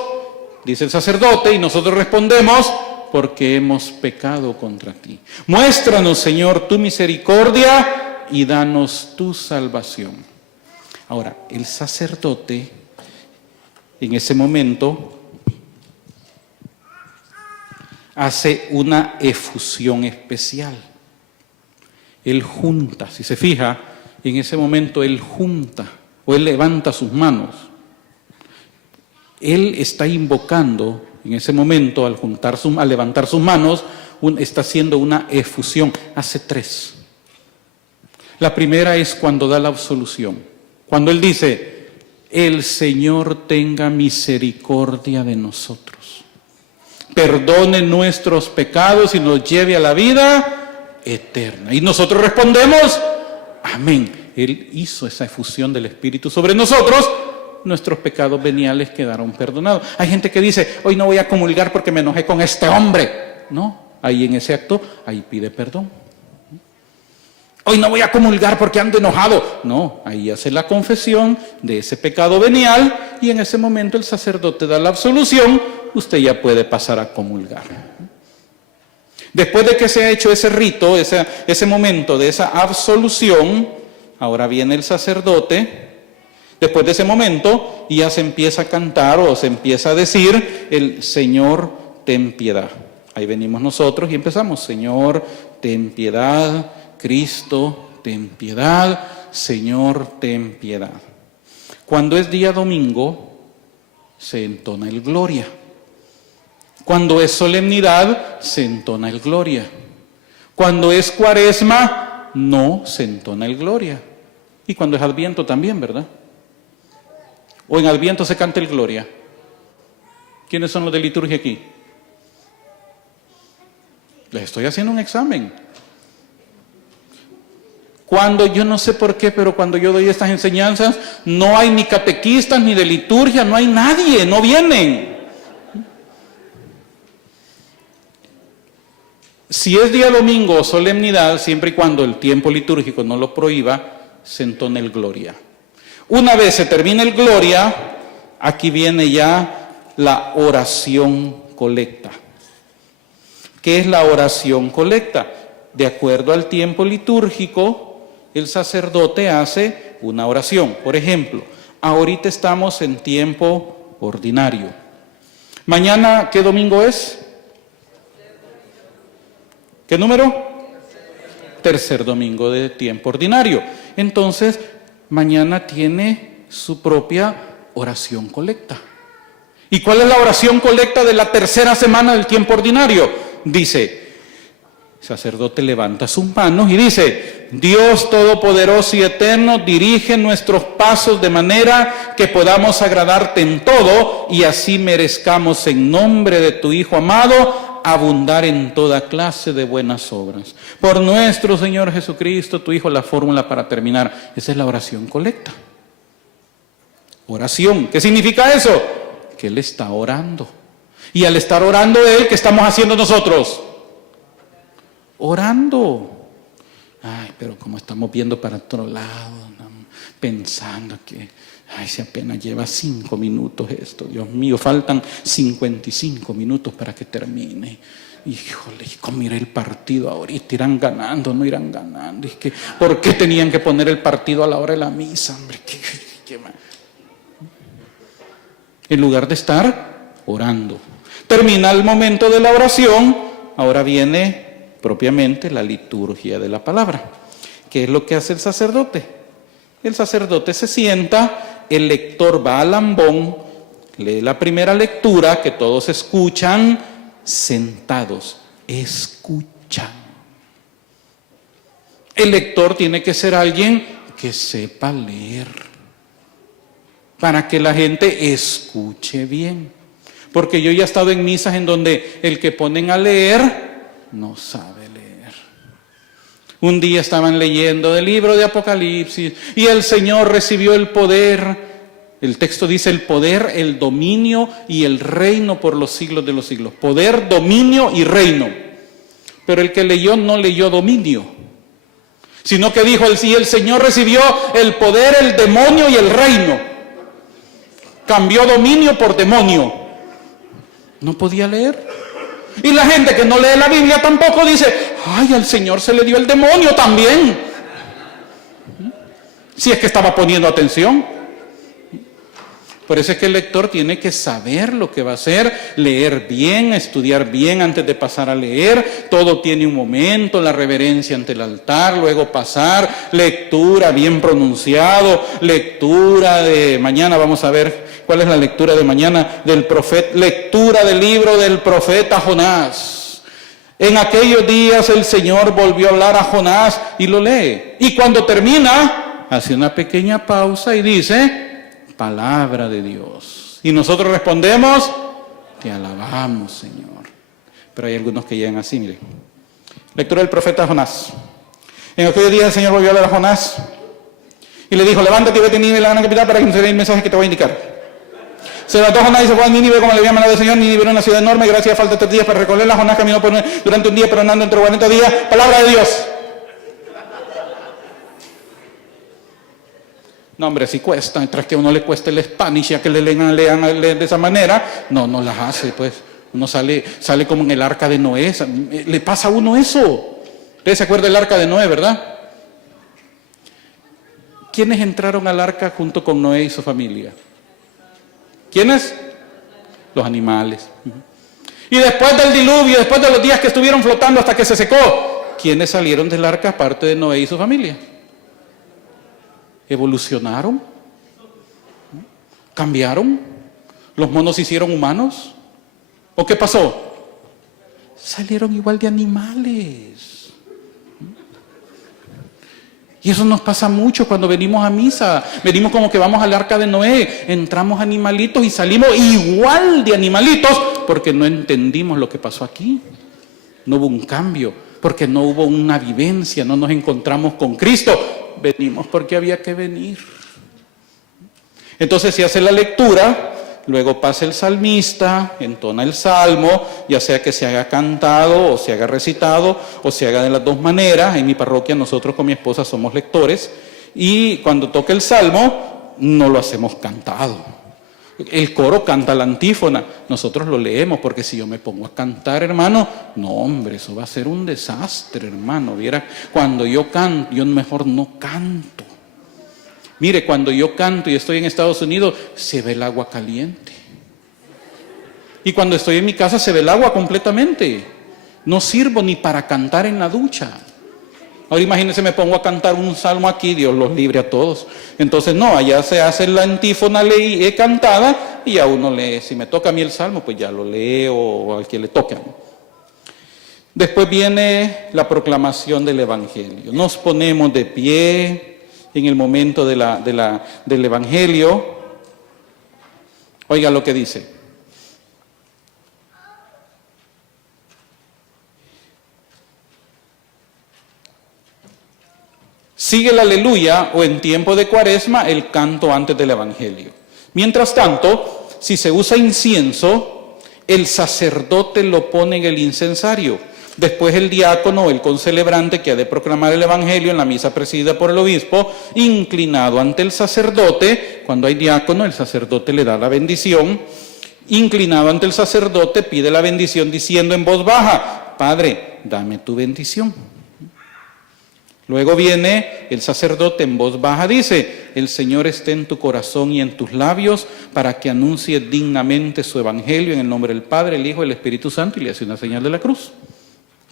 dice el sacerdote, y nosotros respondemos, porque hemos pecado contra ti. Muéstranos, Señor, tu misericordia y danos tu salvación. Ahora, el sacerdote, en ese momento, hace una efusión especial. Él junta, si se fija, en ese momento él junta, o él levanta sus manos. Él está invocando, en ese momento, al levantar sus manos, está haciendo una efusión. Hace 3. La primera es cuando da la absolución. Cuando él dice, el Señor tenga misericordia de nosotros, perdone nuestros pecados y nos lleve a la vida eterna. Y nosotros respondemos, amén. Él hizo esa efusión del Espíritu sobre nosotros, nuestros pecados veniales quedaron perdonados. Hay gente que dice, hoy no voy a comulgar porque me enojé con este hombre. No, ahí en ese acto, ahí pide perdón. Hoy no voy a comulgar porque ando enojado. No, ahí hace la confesión de ese pecado venial y en ese momento el sacerdote da la absolución, usted ya puede pasar a comulgar. Después de que se ha hecho ese rito, ese momento de esa absolución, ahora viene el sacerdote, después de ese momento, y ya se empieza a cantar o se empieza a decir, el Señor, ten piedad. Ahí venimos nosotros y empezamos, Señor, ten piedad, Cristo, ten piedad, Señor, ten piedad. Cuando es día domingo, se entona el Gloria. Cuando es solemnidad, se entona el Gloria. Cuando es Cuaresma, no se entona el Gloria. Y cuando es Adviento también, ¿verdad? O en Adviento se canta el Gloria. ¿Quiénes son los de liturgia aquí? Les estoy haciendo un examen. Cuando, yo no sé por qué, pero cuando yo doy estas enseñanzas, no hay ni catequistas, ni de liturgia, no hay nadie, no vienen. Si es día domingo o solemnidad, siempre y cuando el tiempo litúrgico no lo prohíba, se entona el Gloria. Una vez se termina el Gloria, aquí viene ya la oración colecta. ¿Qué es la oración colecta? De acuerdo al tiempo litúrgico, el sacerdote hace una oración. Por ejemplo, ahorita estamos en tiempo ordinario. Mañana, ¿qué domingo es? ¿Qué número? Tercer domingo de tiempo ordinario. Entonces, mañana tiene su propia oración colecta. ¿Y cuál es la oración colecta de la tercera semana del tiempo ordinario? Dice, el sacerdote levanta sus manos y dice, Dios Todopoderoso y Eterno, dirige nuestros pasos de manera que podamos agradarte en todo y así merezcamos en nombre de tu Hijo amado abundar en toda clase de buenas obras. Por nuestro Señor Jesucristo, tu Hijo, la fórmula para terminar. Esa es la oración colecta. Oración. ¿Qué significa eso? Que Él está orando. Y al estar orando Él, ¿qué estamos haciendo nosotros? Orando. Ay, pero como estamos viendo para otro lado, pensando que, ay, si apenas lleva 5 minutos esto, Dios mío, faltan 55 minutos para que termine. Híjole, ¿cómo irá el partido ahorita? ¿Irán ganando? ¿No irán ganando? Es que, ¿por qué tenían que poner el partido a la hora de la misa? Hombre, ¿qué más? En lugar de estar orando. Termina el momento de la oración, ahora viene propiamente la liturgia de la palabra. ¿Qué es lo que hace el sacerdote? El sacerdote se sienta, el lector va al ambón, lee la primera lectura que todos escuchan, sentados, escuchan. El lector tiene que ser alguien que sepa leer, para que la gente escuche bien. Porque yo ya he estado en misas en donde el que ponen a leer no sabe leer. Un día estaban leyendo el libro de Apocalipsis y el Señor recibió el poder. El texto dice el poder, el dominio y el reino por los siglos de los siglos. Poder, dominio y reino. Pero el que leyó no leyó dominio, sino que dijo, y el Señor recibió el poder, el demonio y el reino. Cambió dominio por demonio. No podía leer. Y la gente que no lee la Biblia tampoco dice, ay, al Señor se le dio el demonio también. Si es que estaba poniendo atención. Por eso es que el lector tiene que saber lo que va a hacer, leer bien, estudiar bien antes de pasar a leer. Todo tiene un momento, la reverencia ante el altar, luego pasar, lectura bien pronunciado, lectura de mañana, vamos a ver cuál es la lectura de mañana del profeta, lectura del libro del profeta Jonás. En aquellos días el Señor volvió a hablar a Jonás y lo lee. Y cuando termina, hace una pequeña pausa y dice, palabra de Dios. Y nosotros respondemos, te alabamos, Señor. Pero hay algunos que llegan así, miren. Lectura del profeta Jonás. En aquellos días el Señor volvió a hablar a Jonás Y le dijo, levántate y vete a Nínive, la gran capital, para que me el mensaje que te voy a indicar. Se levantó Jonás y se fue a Nínive como le había mandado el Señor. Nínive era una ciudad enorme, gracias falta 3 días para recorrerla. Jonás caminó durante un día, pero andando entre 40 días. Palabra de Dios. No, hombre, si cuesta, mientras que a uno le cuesta el Spanish, ya que le lean de esa manera, no las hace, pues. Uno sale como en el arca de Noé. Le pasa a uno eso. Ustedes se acuerdan del arca de Noé, ¿verdad? ¿Quiénes entraron al arca junto con Noé y su familia? ¿Quiénes? Los animales. Y después del diluvio, después de los días que estuvieron flotando hasta que se secó, ¿quiénes salieron del arca aparte de Noé y su familia? ¿Evolucionaron? ¿Cambiaron? ¿Los monos se hicieron humanos? ¿O qué pasó? Salieron igual de animales. Y eso nos pasa mucho cuando venimos a misa. Venimos como que vamos al arca de Noé, entramos animalitos y salimos igual de animalitos porque no entendimos lo que pasó aquí. No hubo un cambio, porque no hubo una vivencia, no nos encontramos con Cristo. Venimos porque había que venir. Entonces se hace la lectura, luego pasa el salmista, entona el salmo, ya sea que se haga cantado o se haga recitado o se haga de las dos maneras. En mi parroquia nosotros con mi esposa somos lectores y cuando toca el salmo no lo hacemos cantado. El coro canta la antífona, nosotros lo leemos, porque si yo me pongo a cantar, hermano, no, hombre, eso va a ser un desastre, hermano. Viera, cuando yo canto, yo mejor no canto. Mire, cuando yo canto y estoy en Estados Unidos, se ve el agua caliente. Y cuando estoy en mi casa se ve el agua completamente. No sirvo ni para cantar en la ducha. Ahora imagínense, me pongo a cantar un salmo aquí, Dios los libre a todos. Entonces no, allá se hace la antífona cantada y a uno lee. Si me toca a mí el salmo, pues ya lo leo o al que le toque. Después viene la proclamación del Evangelio. Nos ponemos de pie en el momento del Evangelio. Oiga lo que dice. Sigue el aleluya o en tiempo de Cuaresma el canto antes del Evangelio. Mientras tanto, si se usa incienso, el sacerdote lo pone en el incensario. Después el diácono o el concelebrante que ha de proclamar el Evangelio en la misa presidida por el obispo, inclinado ante el sacerdote. Cuando hay diácono, el sacerdote le da la bendición. Inclinado ante el sacerdote, pide la bendición diciendo en voz baja: Padre, dame tu bendición. Luego viene el sacerdote en voz baja, dice: el Señor esté en tu corazón y en tus labios para que anuncie dignamente su Evangelio en el nombre del Padre, el Hijo y el Espíritu Santo, y le hace una señal de la cruz.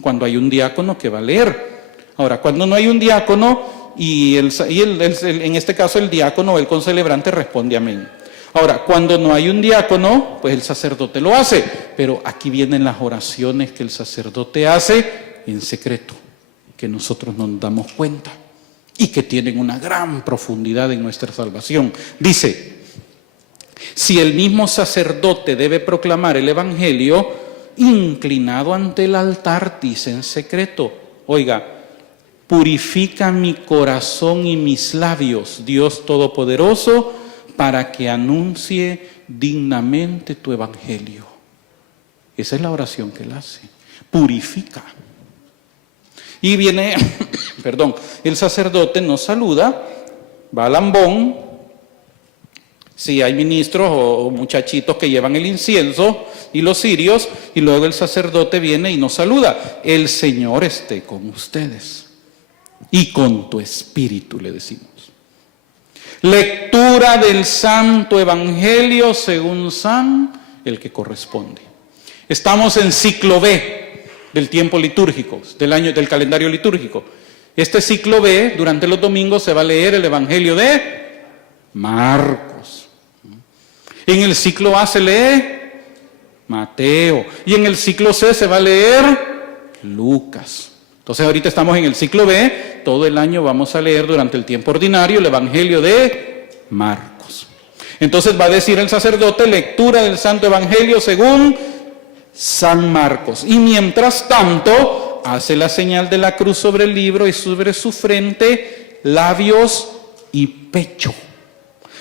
Cuando hay un diácono que va a leer. Ahora, cuando no hay un diácono y en este caso el diácono o el concelebrante responde amén. Ahora, cuando no hay un diácono, pues el sacerdote lo hace, pero aquí vienen las oraciones que el sacerdote hace en secreto, que nosotros no nos damos cuenta y que tienen una gran profundidad en nuestra salvación. Dice: si el mismo sacerdote debe proclamar el Evangelio, inclinado ante el altar, dice en secreto, oiga, purifica mi corazón y mis labios, Dios Todopoderoso, para que anuncie dignamente tu Evangelio. Esa es la oración que él hace. Purifica. Y viene, el sacerdote nos saluda, va al ambón, si hay ministros o muchachitos que llevan el incienso y los cirios, y luego el sacerdote viene y nos saluda. El Señor esté con ustedes y con tu espíritu, le decimos. Lectura del Santo Evangelio según San, el que corresponde. Estamos en ciclo B del tiempo litúrgico, del calendario litúrgico. Este ciclo B, durante los domingos, se va a leer el Evangelio de Marcos. En el ciclo A se lee Mateo. Y en el ciclo C se va a leer Lucas. Entonces ahorita estamos en el ciclo B. Todo el año vamos a leer durante el tiempo ordinario el Evangelio de Marcos. Entonces va a decir el sacerdote: lectura del Santo Evangelio según San Marcos. Y mientras tanto hace la señal de la cruz sobre el libro y sobre su frente, labios y pecho.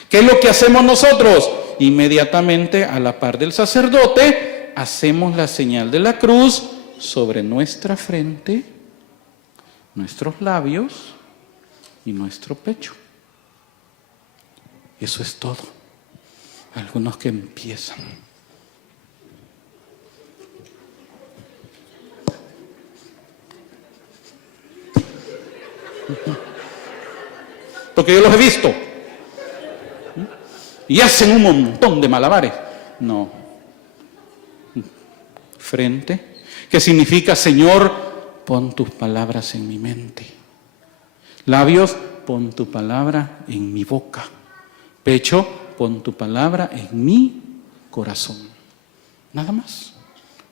¿Qué es lo que hacemos nosotros? Inmediatamente a la par del sacerdote, hacemos la señal de la cruz sobre nuestra frente, nuestros labios y nuestro pecho. Eso es todo. Algunos que empiezan. Porque yo los he visto. Y hacen un montón de malabares. No. Frente, que significa, Señor, pon tus palabras en mi mente. Labios, pon tu palabra en mi boca. Pecho, pon tu palabra en mi corazón. Nada más.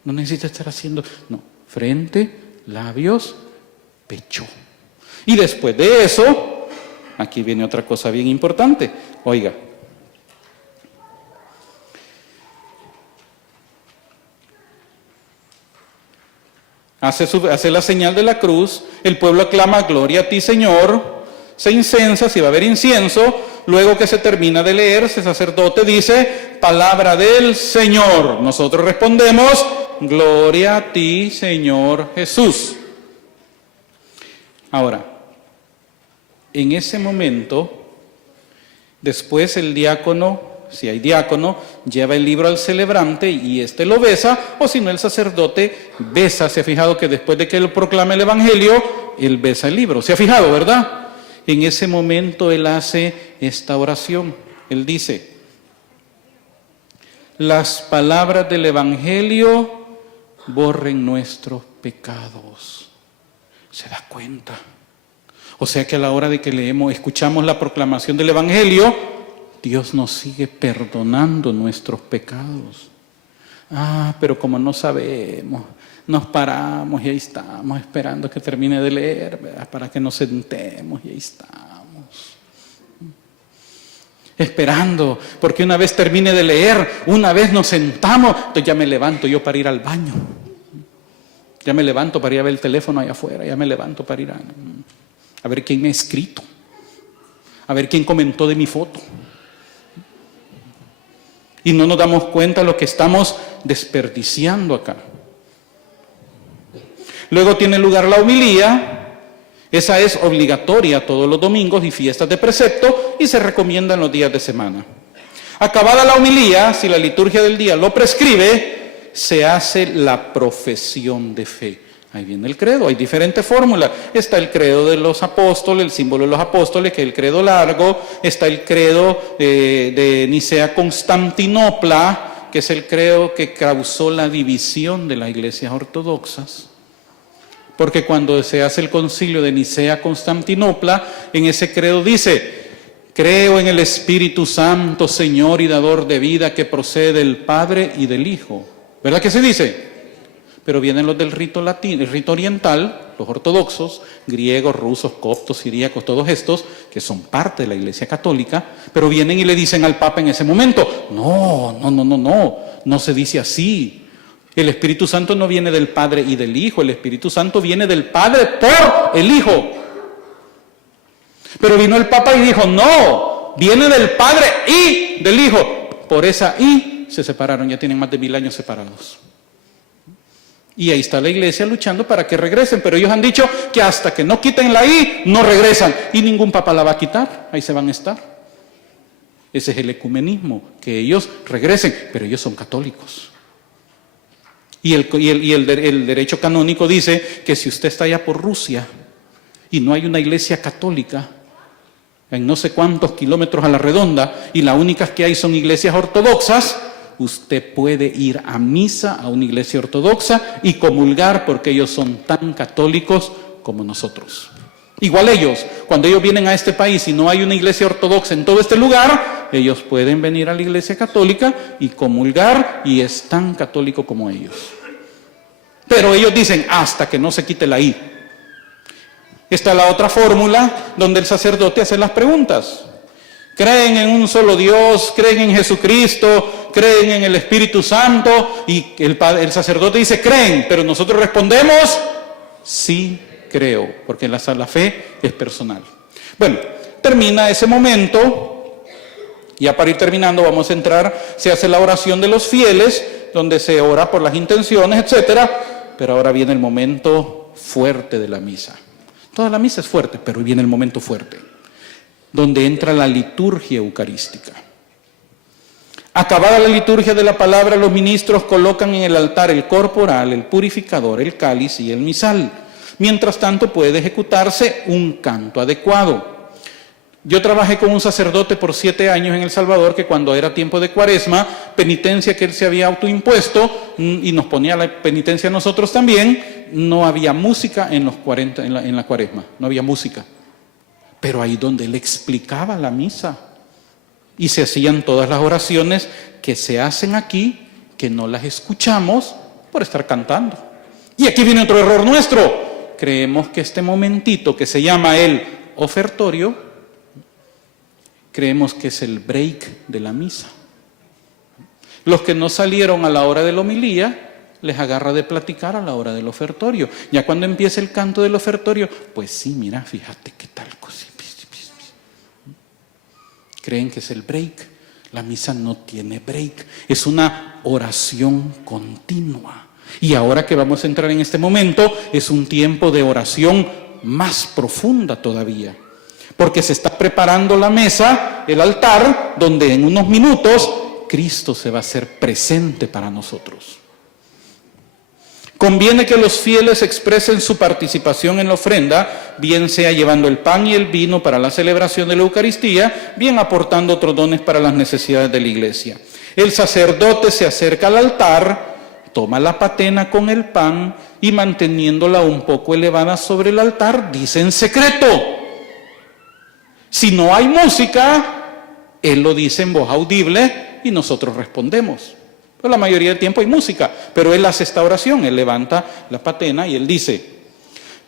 No necesitas estar haciendo, no. Frente, labios, pecho. Y después de eso, aquí viene otra cosa bien importante. Oiga. Hace la señal de la cruz, el pueblo aclama, gloria a ti, Señor, se incensa, si va a haber incienso, luego que se termina de leer, el sacerdote dice, palabra del Señor. Nosotros respondemos, gloria a ti, Señor Jesús. Ahora, en ese momento, después el diácono, si hay diácono, lleva el libro al celebrante y éste lo besa, o si no el sacerdote besa. ¿Se ha fijado que después de que él proclame el evangelio, él besa el libro? ¿Se ha fijado, verdad? En ese momento él hace esta oración. Él dice, las palabras del evangelio borren nuestros pecados. ¿Se da cuenta? O sea que a la hora de que escuchamos la proclamación del evangelio, Dios nos sigue perdonando nuestros pecados. Pero como no sabemos, nos paramos y ahí estamos esperando que termine de leer, ¿verdad? Para que nos sentemos y ahí estamos. Esperando, porque una vez termine de leer, una vez nos sentamos, entonces ya me levanto yo para ir al baño. Ya me levanto para ir a ver el teléfono allá afuera, ya me levanto para ir a ver quién me ha escrito, a ver quién comentó de mi foto. Y no nos damos cuenta de lo que estamos desperdiciando acá. Luego tiene lugar la homilía. Esa es obligatoria todos los domingos y fiestas de precepto y se recomienda en los días de semana. Acabada la homilía, si la liturgia del día lo prescribe, se hace la profesión de fe. Ahí viene el credo, hay diferentes fórmulas. Está el credo de los apóstoles, el símbolo de los apóstoles, que es el credo largo. Está el credo de Nicea-Constantinopla, que es el credo que causó la división de las iglesias ortodoxas. Porque cuando se hace el concilio de Nicea-Constantinopla, en ese credo dice, creo en el Espíritu Santo, Señor y dador de vida, que procede del Padre y del Hijo. ¿Verdad que se dice? Pero vienen los del rito latino, el rito oriental, los ortodoxos, griegos, rusos, coptos, siríacos, todos estos, que son parte de la Iglesia Católica, pero vienen y le dicen al Papa en ese momento, no se dice así. El Espíritu Santo no viene del Padre y del Hijo, el Espíritu Santo viene del Padre por el Hijo. Pero vino el Papa y dijo, no, viene del Padre y del Hijo. Por esa y se separaron, ya tienen más de 1000 años separados. Y ahí está la iglesia luchando para que regresen, pero ellos han dicho que hasta que no quiten la I, no regresan. Y ningún papa la va a quitar, ahí se van a estar. Ese es el ecumenismo, que ellos regresen, pero ellos son católicos. Y el derecho canónico dice que si usted está allá por Rusia y no hay una iglesia católica, en no sé cuántos kilómetros a la redonda, y las únicas que hay son iglesias ortodoxas, usted puede ir a misa a una iglesia ortodoxa y comulgar porque ellos son tan católicos como nosotros. Igual ellos, cuando ellos vienen a este país y no hay una iglesia ortodoxa en todo este lugar, ellos pueden venir a la iglesia católica y comulgar y es tan católico como ellos. Pero ellos dicen hasta que no se quite la I. Está la otra fórmula donde el sacerdote hace las preguntas. ¿Creen en un solo Dios? ¿Creen en Jesucristo? ¿Creen en el Espíritu Santo? Y el sacerdote dice, creen, pero nosotros respondemos, sí creo, porque la fe es personal. Bueno, Termina ese momento, ya para ir terminando vamos a entrar, se hace la oración de los fieles, donde se ora por las intenciones, etcétera. Pero ahora viene el momento fuerte de la misa. Toda la misa es fuerte, pero viene el momento fuerte, donde entra la liturgia eucarística. Acabada la liturgia de la palabra, los ministros colocan en el altar el corporal, el purificador, el cáliz y el misal. Mientras tanto puede ejecutarse un canto adecuado. Yo trabajé con un sacerdote por 7 años en El Salvador, que cuando era tiempo de Cuaresma, penitencia que él se había autoimpuesto, y nos ponía la penitencia a nosotros también, no había música en la Cuaresma, no había música. Pero ahí donde él explicaba la misa, y se hacían todas las oraciones que se hacen aquí, que no las escuchamos por estar cantando. Y aquí viene otro error nuestro. Creemos que este momentito que se llama el ofertorio, creemos que es el break de la misa. Los que no salieron a la hora de la homilía, les agarra de platicar a la hora del ofertorio. Ya cuando empieza el canto del ofertorio, pues sí, mira, fíjate qué tal cosa. Creen que es el break. La misa no tiene break. Es una oración continua. Y ahora que vamos a entrar en este momento, es un tiempo de oración más profunda todavía. Porque se está preparando la mesa, el altar, donde en unos minutos Cristo se va a hacer presente para nosotros. Conviene que los fieles expresen su participación en la ofrenda, bien sea llevando el pan y el vino para la celebración de la Eucaristía, bien aportando otros dones para las necesidades de la iglesia. El sacerdote se acerca al altar, toma la patena con el pan y manteniéndola un poco elevada sobre el altar, dice en secreto. Si no hay música, él lo dice en voz audible y nosotros respondemos. Pues la mayoría del tiempo hay música, pero él hace esta oración, él levanta la patena y él dice: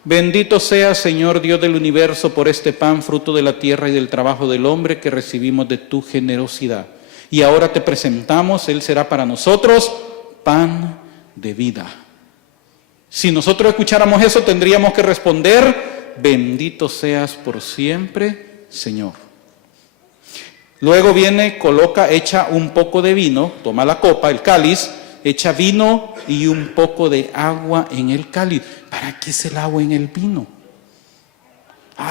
bendito seas, Señor Dios del universo, por este pan, fruto de la tierra y del trabajo del hombre que recibimos de tu generosidad. Y ahora te presentamos, él será para nosotros pan de vida. Si nosotros escucháramos eso, tendríamos que responder: bendito seas por siempre, Señor. Luego viene, coloca, echa un poco de vino, toma la copa, el cáliz, echa vino y un poco de agua en el cáliz. ¿Para qué es el agua en el vino?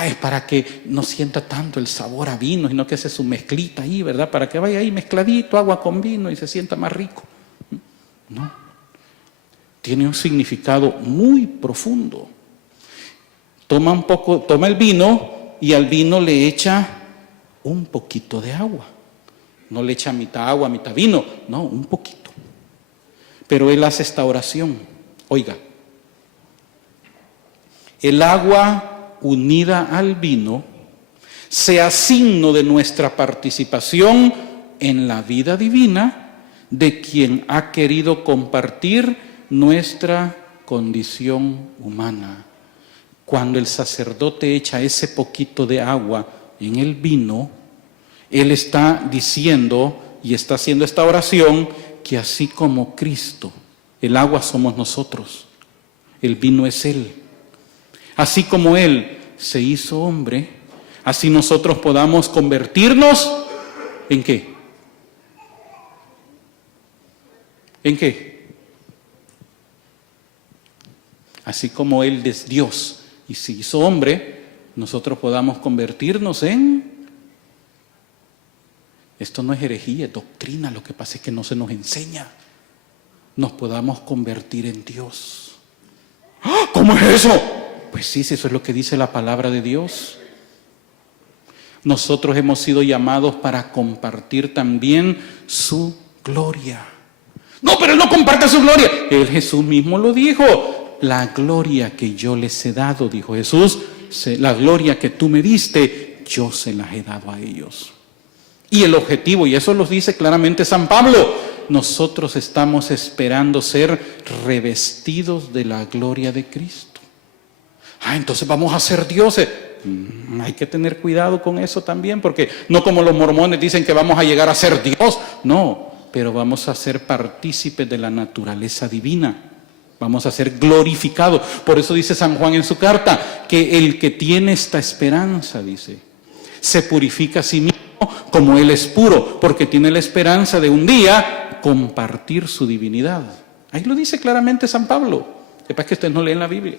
Es para que no sienta tanto el sabor a vino, sino que hace su mezclita ahí, ¿verdad? Para que vaya ahí mezcladito, agua con vino y se sienta más rico. No. Tiene un significado muy profundo. Toma el vino y al vino le echa un poquito de agua. No le echa mitad agua, mitad vino, no, un poquito. Pero él hace esta oración. Oiga, el agua unida al vino sea signo de nuestra participación en la vida divina de quien ha querido compartir nuestra condición humana. Cuando el sacerdote echa ese poquito de agua en el vino, él está diciendo y está haciendo esta oración que así como Cristo, el agua somos nosotros, el vino es Él. Así como Él se hizo hombre, así nosotros podamos convertirnos ¿en qué? ¿En qué? Así como Él es Dios y se hizo hombre, nosotros podamos convertirnos en... Esto no es herejía, es doctrina, lo que pasa es que no se nos enseña. Nos podamos convertir en Dios. ¿Cómo es eso? Pues sí, eso es lo que dice la palabra de Dios. Nosotros hemos sido llamados para compartir también su gloria. No, pero Él no comparte su gloria. Jesús mismo lo dijo. La gloria que yo les he dado, dijo Jesús, la gloria que tú me diste, yo se las he dado a ellos. Y el objetivo, y eso lo dice claramente San Pablo, nosotros estamos esperando ser revestidos de la gloria de Cristo. Entonces vamos a ser dioses. Hay que tener cuidado con eso también, porque no como los mormones dicen que vamos a llegar a ser Dios. No, pero vamos a ser partícipes de la naturaleza divina. Vamos a ser glorificados. Por eso dice San Juan en su carta, que el que tiene esta esperanza, dice, se purifica a sí mismo como Él es puro, porque tiene la esperanza de un día compartir su divinidad. Ahí lo dice claramente San Pablo. Sepa que ustedes no leen la Biblia.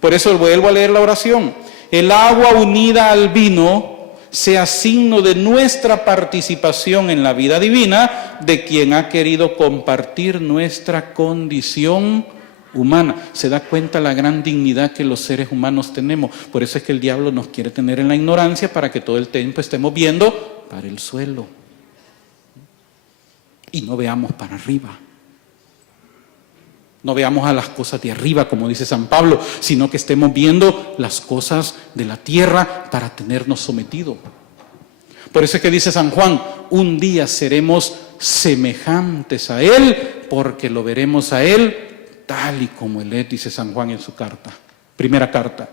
Por eso vuelvo a leer la oración. El agua unida al vino sea signo de nuestra participación en la vida divina de quien ha querido compartir nuestra condición humana. Se da cuenta la gran dignidad que los seres humanos tenemos. Por eso es que el diablo nos quiere tener en la ignorancia para que todo el tiempo estemos viendo para el suelo y no veamos para arriba. No veamos a las cosas de arriba, como dice San Pablo, sino que estemos viendo las cosas de la tierra para tenernos sometidos. Por eso es que dice San Juan, un día seremos semejantes a Él, porque lo veremos a Él tal y como Él es, dice San Juan en su carta, primera carta.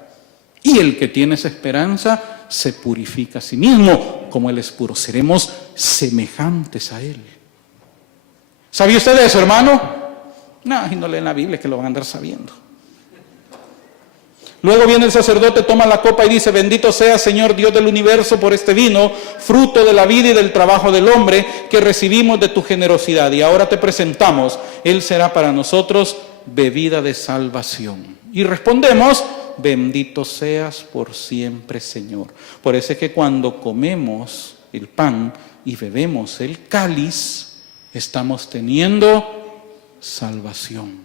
Y el que tiene esa esperanza se purifica a sí mismo, como Él es puro. Seremos semejantes a Él. ¿Sabía usted eso, hermano? No, y no leen la Biblia, que lo van a andar sabiendo. Luego viene el sacerdote, toma la copa y dice: bendito sea, Señor Dios del universo, por este vino, fruto de la vida y del trabajo del hombre, que recibimos de tu generosidad. Y ahora te presentamos, Él será para nosotros bebida de salvación. Y respondemos: bendito seas por siempre, Señor. Por eso es que cuando comemos el pan y bebemos el cáliz, estamos teniendo salvación.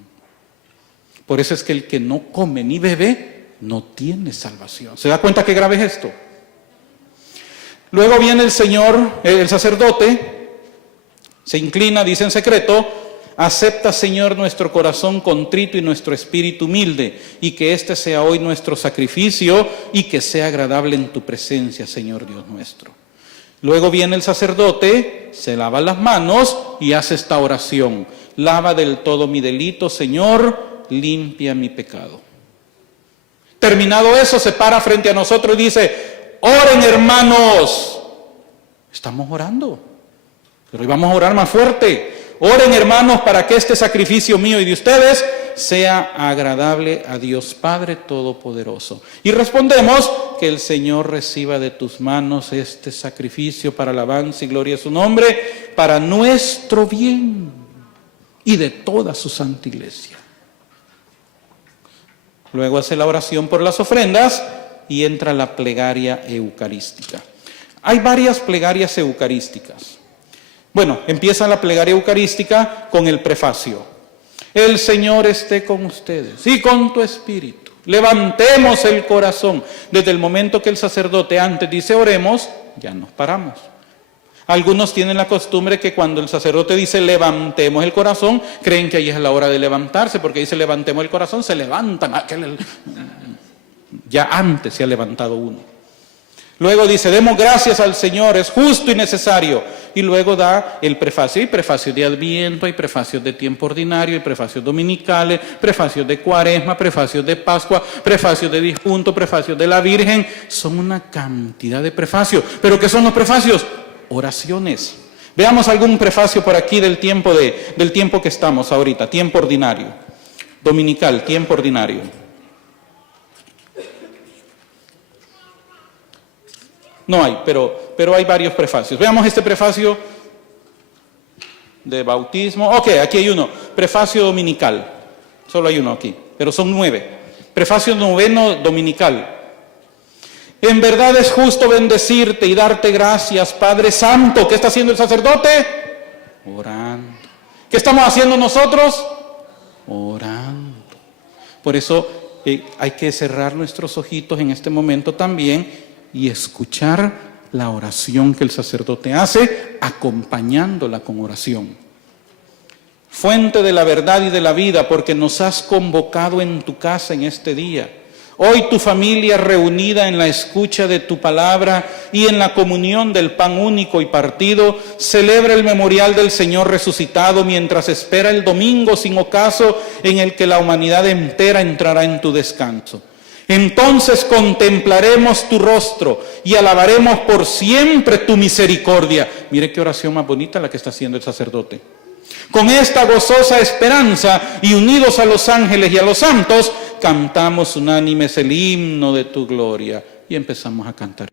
Por eso es que el que no come ni bebe no tiene salvación. ¿Se da cuenta qué grave es esto? Luego viene el Señor, el sacerdote, se inclina, dice en secreto: acepta, Señor, nuestro corazón contrito y nuestro espíritu humilde, y que este sea hoy nuestro sacrificio y que sea agradable en tu presencia, Señor Dios nuestro. Luego viene el sacerdote, se lava las manos y hace esta oración: lava del todo mi delito, Señor, limpia mi pecado. Terminado eso, se para frente a nosotros y dice: oren, hermanos. Estamos orando, pero hoy vamos a orar más fuerte. Oren, hermanos, para que este sacrificio mío y de ustedes sea agradable a Dios Padre Todopoderoso. Y respondemos: que el Señor reciba de tus manos este sacrificio para alabanza y gloria a su nombre, para nuestro bien y de toda su santa iglesia. Luego hace la oración por las ofrendas y entra la plegaria eucarística. Hay varias plegarias eucarísticas. Bueno, empieza la plegaria eucarística con el prefacio: el Señor esté con ustedes y con tu espíritu. Levantemos el corazón. Desde el momento que el sacerdote antes dice oremos, ya nos paramos. Algunos tienen la costumbre que cuando el sacerdote dice levantemos el corazón, creen que ahí es la hora de levantarse, porque dice levantemos el corazón, se levantan. Ya antes se ha levantado uno. Luego dice: demos gracias al Señor, es justo y necesario. Y luego da el prefacio. Hay prefacios de Adviento, hay prefacios de tiempo ordinario, hay prefacios dominicales, prefacios de Cuaresma, prefacios de Pascua, prefacios de difunto, prefacios de la Virgen. Son una cantidad de prefacios. ¿Pero qué son los prefacios? Oraciones. Veamos algún prefacio por aquí del tiempo que estamos ahorita, tiempo ordinario. Dominical, tiempo ordinario. No hay, pero hay varios prefacios. Veamos este prefacio de bautismo. Ok, aquí hay uno. Prefacio dominical. Solo hay uno aquí, pero son 9. Prefacio noveno dominical. En verdad es justo bendecirte y darte gracias, Padre Santo. ¿Qué está haciendo el sacerdote? Orando. ¿Qué estamos haciendo nosotros? Orando. Por eso hay que cerrar nuestros ojitos en este momento también y escuchar la oración que el sacerdote hace, acompañándola con oración. Fuente de la verdad y de la vida, porque nos has convocado en tu casa en este día. Hoy tu familia reunida en la escucha de tu palabra y en la comunión del pan único y partido, celebra el memorial del Señor resucitado mientras espera el domingo sin ocaso en el que la humanidad entera entrará en tu descanso. Entonces contemplaremos tu rostro y alabaremos por siempre tu misericordia. Mire qué oración más bonita la que está haciendo el sacerdote. Con esta gozosa esperanza y unidos a los ángeles y a los santos, cantamos unánimes el himno de tu gloria. Y empezamos a cantar.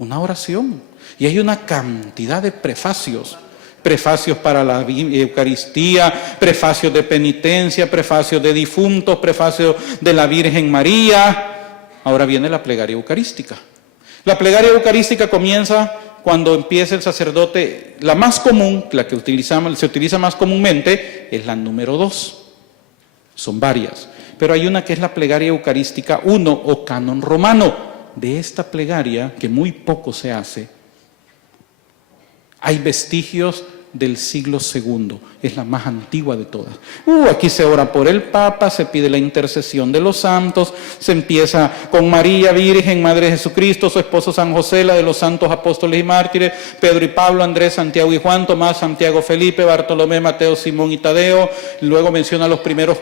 una oración. Y hay una cantidad de prefacios. Prefacios para la Eucaristía, prefacios de penitencia, prefacios de difuntos, prefacios de la Virgen María. Ahora viene la plegaria eucarística. La plegaria eucarística comienza cuando empieza el sacerdote. La más común, la que se utiliza más comúnmente, es la número 2. Son varias. Pero hay una que es la plegaria eucarística 1 o canon romano. De esta plegaria, que muy poco se hace, hay vestigios del siglo II, es la más antigua de todas. Aquí se ora por el Papa, se pide la intercesión de los santos, se empieza con María Virgen, Madre de Jesucristo, su esposo San José, la de los santos apóstoles y mártires, Pedro y Pablo, Andrés, Santiago y Juan, Tomás, Santiago, Felipe, Bartolomé, Mateo, Simón y Tadeo. Luego menciona los primeros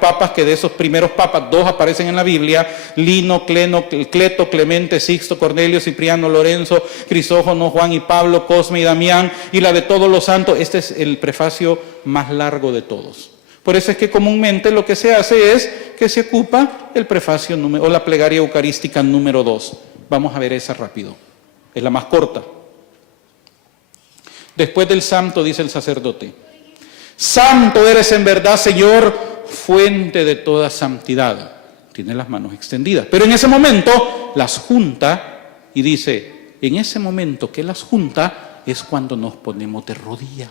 papas, que de esos primeros papas 2 aparecen en la Biblia: Lino, Cleto, Clemente, Sixto, Cornelio, Cipriano, Lorenzo, Crisógono, Juan y Pablo, Cosme y Damián, y la de todos los santos. Este es el prefacio más largo de todos. Por eso es que comúnmente lo que se hace es que se ocupa el prefacio o la plegaria eucarística número 2. Vamos a ver esa rápido. Es la más corta. Después del santo dice el sacerdote: Santo eres en verdad, Señor, fuente de toda santidad. Tiene las manos extendidas. Pero en ese momento las junta y dice, en ese momento que las junta, es cuando nos ponemos de rodillas.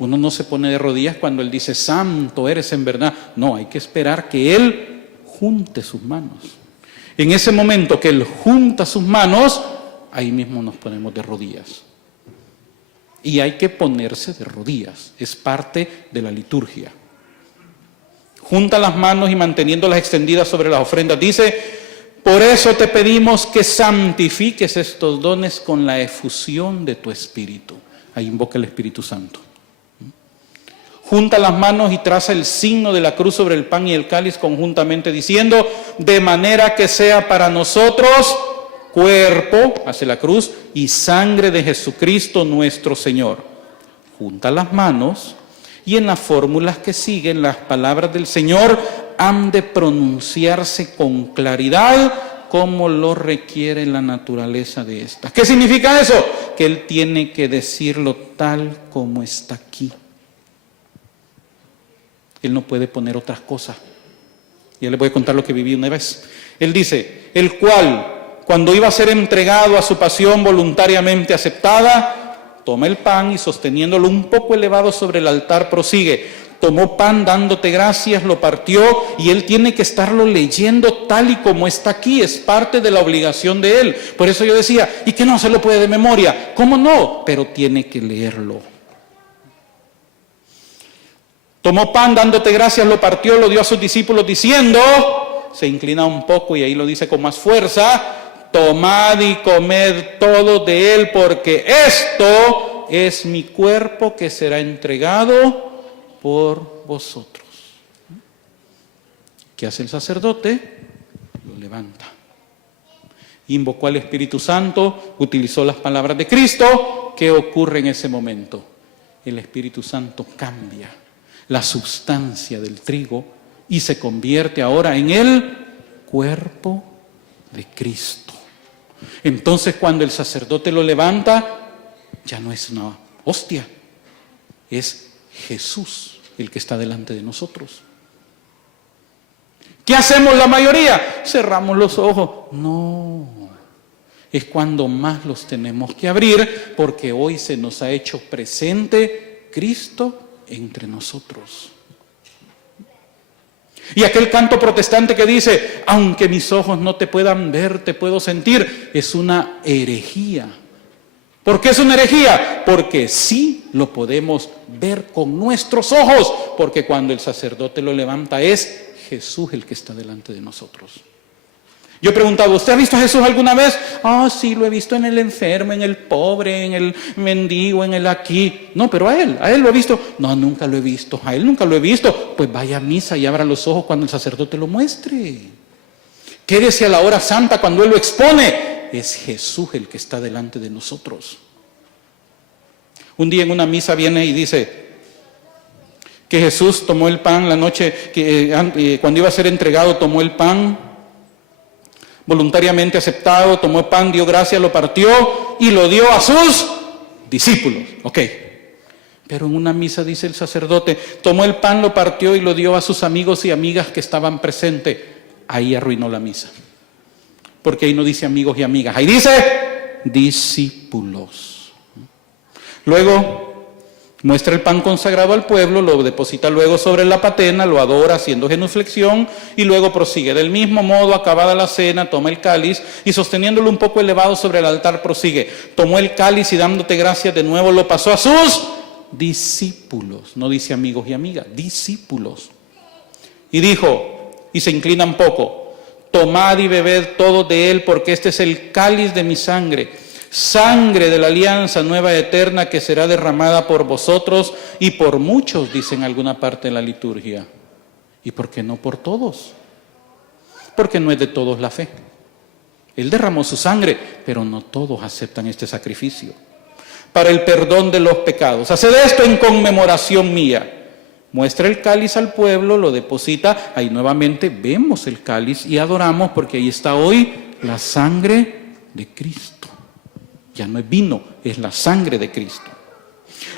Uno no se pone de rodillas cuando Él dice, santo eres en verdad. No, hay que esperar que Él junte sus manos. En ese momento que Él junta sus manos, ahí mismo nos ponemos de rodillas. Y hay que ponerse de rodillas, es parte de la liturgia. Junta las manos y manteniéndolas extendidas sobre las ofrendas, dice: por eso te pedimos que santifiques estos dones con la efusión de tu Espíritu. Ahí invoca el Espíritu Santo. Junta las manos y traza el signo de la cruz sobre el pan y el cáliz conjuntamente, diciendo: de manera que sea para nosotros cuerpo, hace la cruz, y sangre de Jesucristo nuestro Señor. Junta las manos y en las fórmulas que siguen, las palabras del Señor han de pronunciarse con claridad como lo requiere la naturaleza de esta. ¿Qué significa eso? Que Él tiene que decirlo tal como está aquí. Él no puede poner otras cosas. Ya les voy a contar lo que viví una vez. Él dice: el cual, cuando iba a ser entregado a su pasión voluntariamente aceptada, toma el pan y sosteniéndolo un poco elevado sobre el altar prosigue: tomó pan dándote gracias, lo partió, y Él tiene que estarlo leyendo tal y como está aquí, es parte de la obligación de Él. Por eso yo decía, ¿y que no se lo puede de memoria? ¿Cómo no? Pero tiene que leerlo. Tomó pan dándote gracias, lo partió, lo dio a sus discípulos diciendo, se inclina un poco y ahí lo dice con más fuerza: tomad y comed todo de él, porque esto es mi cuerpo que será entregado por vosotros. ¿Qué hace el sacerdote? Lo levanta. Invocó al Espíritu Santo, utilizó las palabras de Cristo. ¿Qué ocurre en ese momento? El Espíritu Santo cambia la sustancia del trigo y se convierte ahora en el cuerpo de Cristo. Entonces, cuando el sacerdote lo levanta, ya no es una hostia, es Jesús el que está delante de nosotros. ¿Qué hacemos la mayoría? Cerramos los ojos. No, es cuando más los tenemos que abrir, porque hoy se nos ha hecho presente Cristo entre nosotros. Y aquel canto protestante que dice, aunque mis ojos no te puedan ver, te puedo sentir, es una herejía. ¿Por qué es una herejía? Porque sí lo podemos ver con nuestros ojos, porque cuando el sacerdote lo levanta es Jesús el que está delante de nosotros. Yo preguntaba, ¿usted ha visto a Jesús alguna vez? Sí, lo he visto en el enfermo, en el pobre, en el mendigo, en el aquí. No, pero a él lo he visto. No, nunca lo he visto, a él nunca lo he visto. Pues vaya a misa y abra los ojos cuando el sacerdote lo muestre. Quédese a la hora santa cuando él lo expone. Es Jesús el que está delante de nosotros. Un día en una misa viene y dice que Jesús tomó el pan la noche, cuando iba a ser entregado tomó el pan, voluntariamente aceptado, tomó el pan, dio gracias, lo partió y lo dio a sus discípulos. Ok. Pero en una misa dice el sacerdote, tomó el pan, lo partió y lo dio a sus amigos y amigas que estaban presentes. Ahí arruinó la misa. Porque ahí no dice amigos y amigas, ahí dice discípulos. Luego muestra el pan consagrado al pueblo, lo deposita luego sobre la patena, lo adora haciendo genuflexión y luego prosigue. Del mismo modo, acabada la cena, toma el cáliz y sosteniéndolo un poco elevado sobre el altar prosigue. Tomó el cáliz y dándote gracias de nuevo lo pasó a sus discípulos. No dice amigos y amigas, discípulos. Y dijo, y se inclina un poco, tomad y bebed todos de él, porque este es el cáliz de mi sangre, sangre de la alianza nueva y eterna que será derramada por vosotros y por muchos, dice en alguna parte de la liturgia. ¿Y por qué no por todos? Porque no es de todos la fe. Él derramó su sangre, pero no todos aceptan este sacrificio. Para el perdón de los pecados. Haced esto en conmemoración mía. Muestra el cáliz al pueblo, lo deposita, ahí nuevamente vemos el cáliz y adoramos porque ahí está hoy la sangre de Cristo. Ya no es vino, es la sangre de Cristo.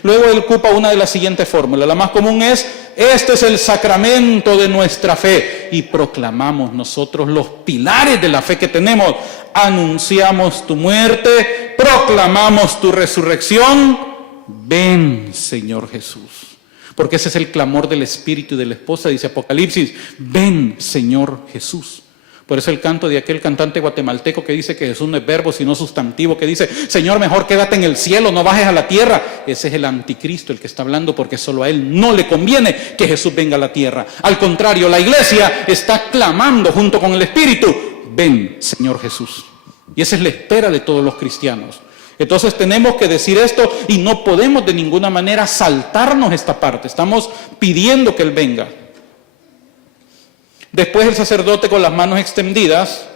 Luego él ocupa una de las siguientes fórmulas. La más común es, este es el sacramento de nuestra fe. Y proclamamos nosotros los pilares de la fe que tenemos. Anunciamos tu muerte, proclamamos tu resurrección. Ven, Señor Jesús. Porque ese es el clamor del espíritu y de la esposa, dice Apocalipsis. Ven, Señor Jesús. Por eso el canto de aquel cantante guatemalteco que dice que Jesús no es verbo sino sustantivo, que dice, Señor, mejor quédate en el cielo, no bajes a la tierra. Ese es el anticristo el que está hablando, porque solo a él no le conviene que Jesús venga a la tierra. Al contrario, la iglesia está clamando junto con el espíritu, ven, Señor Jesús. Y esa es la espera de todos los cristianos. Entonces tenemos que decir esto y no podemos de ninguna manera saltarnos esta parte. Estamos pidiendo que Él venga. Después el sacerdote con las manos extendidas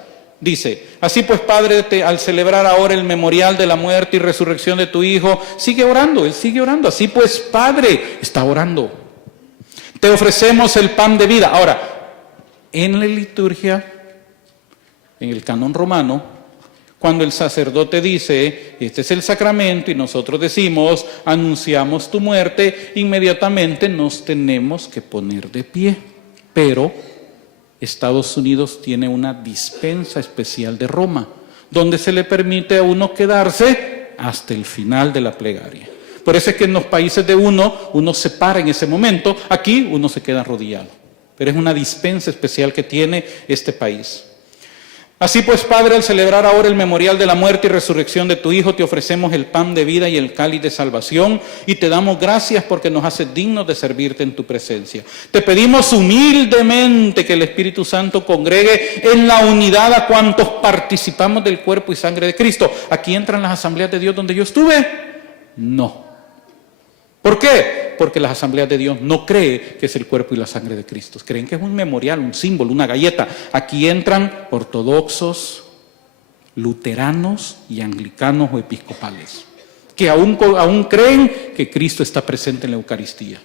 dice, así pues, Padre, al celebrar ahora el memorial de la muerte y resurrección de tu Hijo, sigue orando, Él sigue orando. Así pues, Padre, está orando. Te ofrecemos el pan de vida. Ahora, en la liturgia, en el canon romano, cuando el sacerdote dice, este es el sacramento, y nosotros decimos, anunciamos tu muerte, inmediatamente nos tenemos que poner de pie. Pero Estados Unidos tiene una dispensa especial de Roma, donde se le permite a uno quedarse hasta el final de la plegaria. Por eso es que en los países de uno se para en ese momento, aquí uno se queda arrodillado. Pero es una dispensa especial que tiene este país. Así pues, Padre, al celebrar ahora el memorial de la muerte y resurrección de tu Hijo, te ofrecemos el pan de vida y el cáliz de salvación y te damos gracias porque nos haces dignos de servirte en tu presencia. Te pedimos humildemente que el Espíritu Santo congregue en la unidad a cuantos participamos del cuerpo y sangre de Cristo. ¿Aquí entran las asambleas de Dios donde yo estuve? No. ¿Por qué? Porque las asambleas de Dios no creen que es el cuerpo y la sangre de Cristo. Creen que es un memorial, un símbolo, una galleta. Aquí entran ortodoxos, luteranos y anglicanos o episcopales, que aún creen que Cristo está presente en la Eucaristía.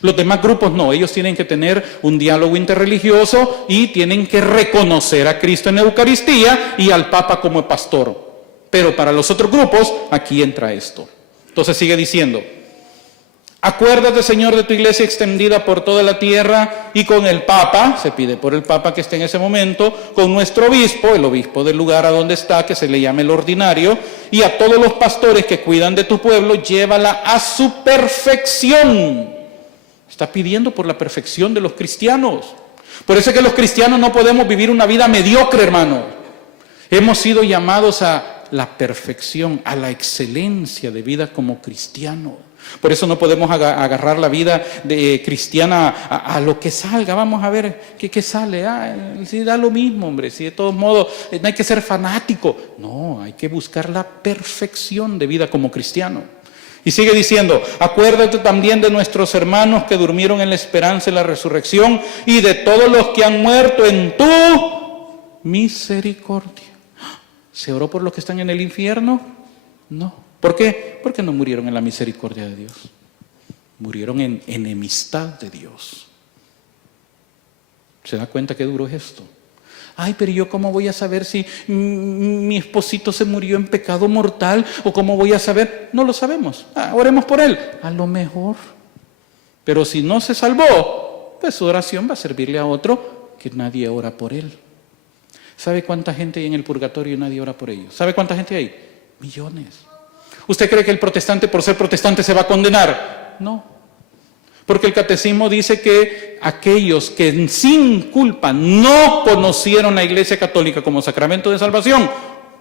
Los demás grupos no, ellos tienen que tener un diálogo interreligioso y tienen que reconocer a Cristo en la Eucaristía y al Papa como pastor. Pero para los otros grupos, aquí entra esto. Entonces sigue diciendo, acuérdate, Señor, de tu iglesia extendida por toda la tierra y con el Papa, se pide por el Papa que esté en ese momento, con nuestro obispo, el obispo del lugar a donde está, que se le llame el ordinario, y a todos los pastores que cuidan de tu pueblo, llévala a su perfección. Está pidiendo por la perfección de los cristianos. Por eso es que los cristianos no podemos vivir una vida mediocre, hermano. Hemos sido llamados a la perfección, a la excelencia de vida como cristianos. Por eso no podemos agarrar la vida de cristiana a lo que salga. Vamos a ver qué sale. Si da lo mismo, hombre. Si de todos modos no hay que ser fanático. No, hay que buscar la perfección de vida como cristiano. Y sigue diciendo, acuérdate también de nuestros hermanos que durmieron en la esperanza y la resurrección y de todos los que han muerto en tu misericordia. ¿Se oró por los que están en el infierno? No. ¿Por qué? Porque no murieron en la misericordia de Dios. Murieron en enemistad de Dios. ¿Se da cuenta qué duro es esto? Ay, pero yo cómo voy a saber si mi esposito se murió en pecado mortal, o cómo voy a saber. No lo sabemos. Oremos por él. A lo mejor. Pero si no se salvó, pues su oración va a servirle a otro que nadie ora por él. ¿Sabe cuánta gente hay en el purgatorio y nadie ora por ellos? ¿Sabe cuánta gente hay? Millones. ¿Usted cree que el protestante por ser protestante se va a condenar? No. Porque el catecismo dice que aquellos que sin culpa no conocieron la Iglesia Católica como sacramento de salvación,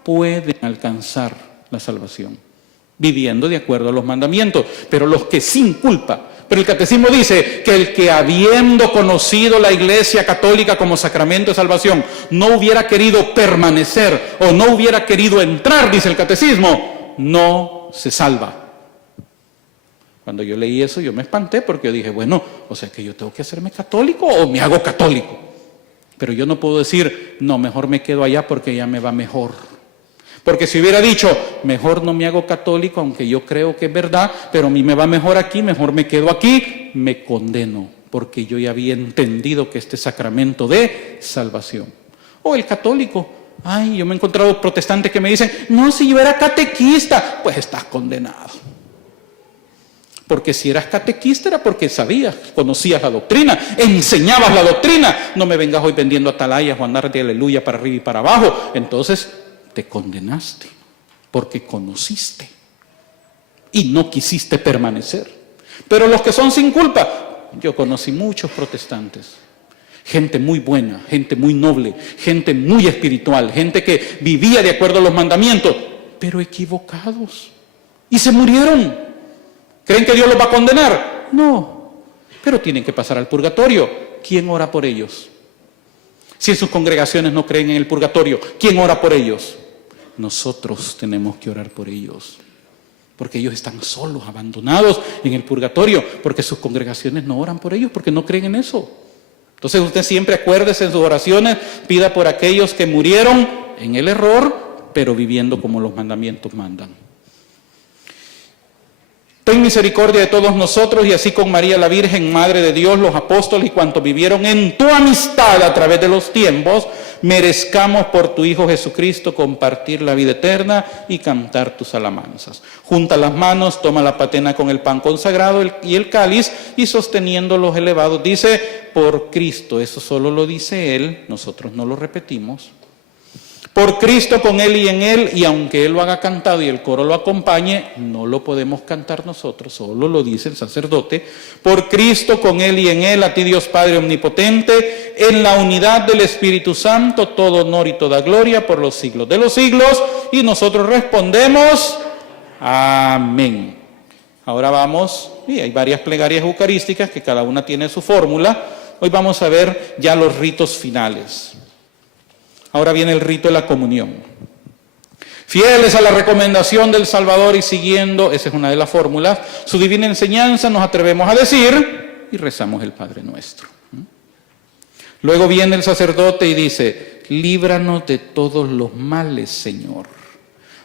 pueden alcanzar la salvación, viviendo de acuerdo a los mandamientos. Pero los que sin culpa, pero el catecismo dice que el que habiendo conocido la Iglesia Católica como sacramento de salvación, no hubiera querido permanecer o no hubiera querido entrar, dice el catecismo, no se salva. Cuando yo leí eso, yo me espanté porque yo dije, bueno, o sea que yo tengo que hacerme católico o me hago católico. Pero yo no puedo decir, no, mejor me quedo allá porque ya me va mejor. Porque si hubiera dicho, mejor no me hago católico, aunque yo creo que es verdad, pero a mí me va mejor aquí, mejor me quedo aquí, me condeno, porque yo ya había entendido que este sacramento de salvación. O el católico, ay, yo me he encontrado protestantes que me dicen, no, si yo era catequista, pues estás condenado. Porque si eras catequista era porque sabías, conocías la doctrina, enseñabas la doctrina. No me vengas hoy vendiendo atalayas o andar de aleluya para arriba y para abajo. Entonces te condenaste porque conociste y no quisiste permanecer. Pero los que son sin culpa, yo conocí muchos protestantes. Gente muy buena, gente muy noble, gente muy espiritual, gente que vivía de acuerdo a los mandamientos, pero equivocados. Y se murieron. ¿Creen que Dios los va a condenar? No, pero tienen que pasar al purgatorio. ¿Quién ora por ellos? Si en sus congregaciones no creen en el purgatorio, ¿quién ora por ellos? Nosotros tenemos que orar por ellos, porque ellos están solos, abandonados en el purgatorio, porque sus congregaciones no oran por ellos, porque no creen en eso. Entonces usted siempre acuérdese en sus oraciones, pida por aquellos que murieron en el error, pero viviendo como los mandamientos mandan. Ten misericordia de todos nosotros y así con María la Virgen, Madre de Dios, los apóstoles y cuantos vivieron en tu amistad a través de los tiempos, merezcamos por tu Hijo Jesucristo compartir la vida eterna y cantar tus alabanzas. Junta las manos, toma la patena con el pan consagrado y el cáliz y sosteniéndolos elevados dice, por Cristo, eso solo lo dice Él, nosotros no lo repetimos. Por Cristo, con Él y en Él, y aunque Él lo haga cantado y el coro lo acompañe, no lo podemos cantar nosotros, solo lo dice el sacerdote. Por Cristo, con Él y en Él, a ti Dios Padre Omnipotente, en la unidad del Espíritu Santo, todo honor y toda gloria por los siglos de los siglos. Y nosotros respondemos, amén. Ahora vamos, y hay varias plegarias eucarísticas que cada una tiene su fórmula. Hoy vamos a ver ya los ritos finales. Ahora viene el rito de la comunión. Fieles a la recomendación del Salvador y siguiendo, esa es una de las fórmulas, su divina enseñanza, nos atrevemos a decir y rezamos el Padre Nuestro. Luego viene el sacerdote y dice, líbranos de todos los males, Señor.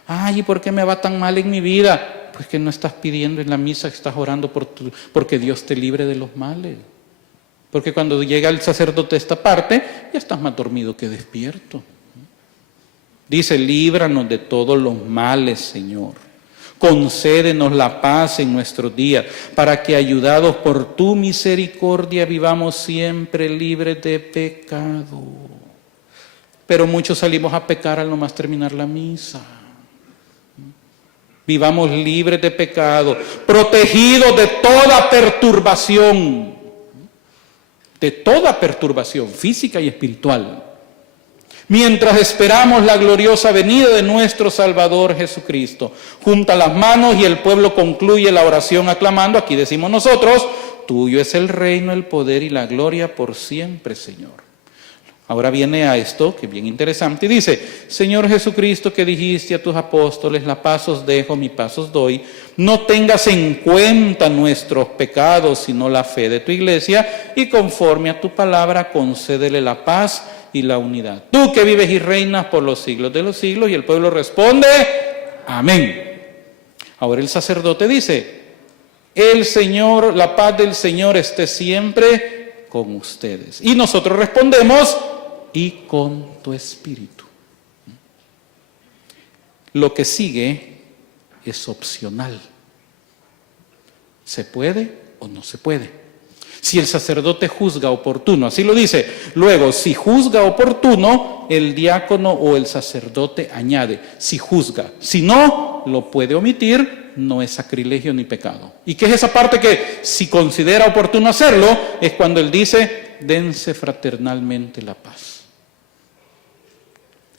Ay, ¿y por qué me va tan mal en mi vida? Pues que no estás pidiendo en la misa, que estás orando porque Dios te libre de los males. Porque cuando llega el sacerdote a esta parte, ya estás más dormido que despierto. Dice, líbranos de todos los males, Señor. Concédenos la paz en nuestros días, para que ayudados por tu misericordia vivamos siempre libres de pecado. Pero muchos salimos a pecar al nomás terminar la misa. Vivamos libres de pecado, protegidos de toda perturbación. De toda perturbación física y espiritual, mientras esperamos la gloriosa venida de nuestro Salvador Jesucristo. Junta las manos y el pueblo concluye la oración aclamando, aquí decimos nosotros, tuyo es el reino, el poder y la gloria por siempre, Señor. Ahora viene a esto, que es bien interesante, y dice, Señor Jesucristo, que dijiste a tus apóstoles, la paz os dejo, mi paz os doy, no tengas en cuenta nuestros pecados, sino la fe de tu iglesia, y conforme a tu palabra, concédele la paz y la unidad. Tú que vives y reinas por los siglos de los siglos, y el pueblo responde, amén. Ahora el sacerdote dice, el Señor, la paz del Señor esté siempre con ustedes. Y nosotros respondemos, y con tu espíritu. Lo que sigue es opcional. ¿Se puede o no se puede? Si el sacerdote juzga oportuno, así lo dice. Luego, si juzga oportuno, el diácono o el sacerdote añade, si juzga. Si no, lo puede omitir, no es sacrilegio ni pecado. ¿Y qué es esa parte que si considera oportuno hacerlo? Es cuando él dice, dense fraternalmente la paz.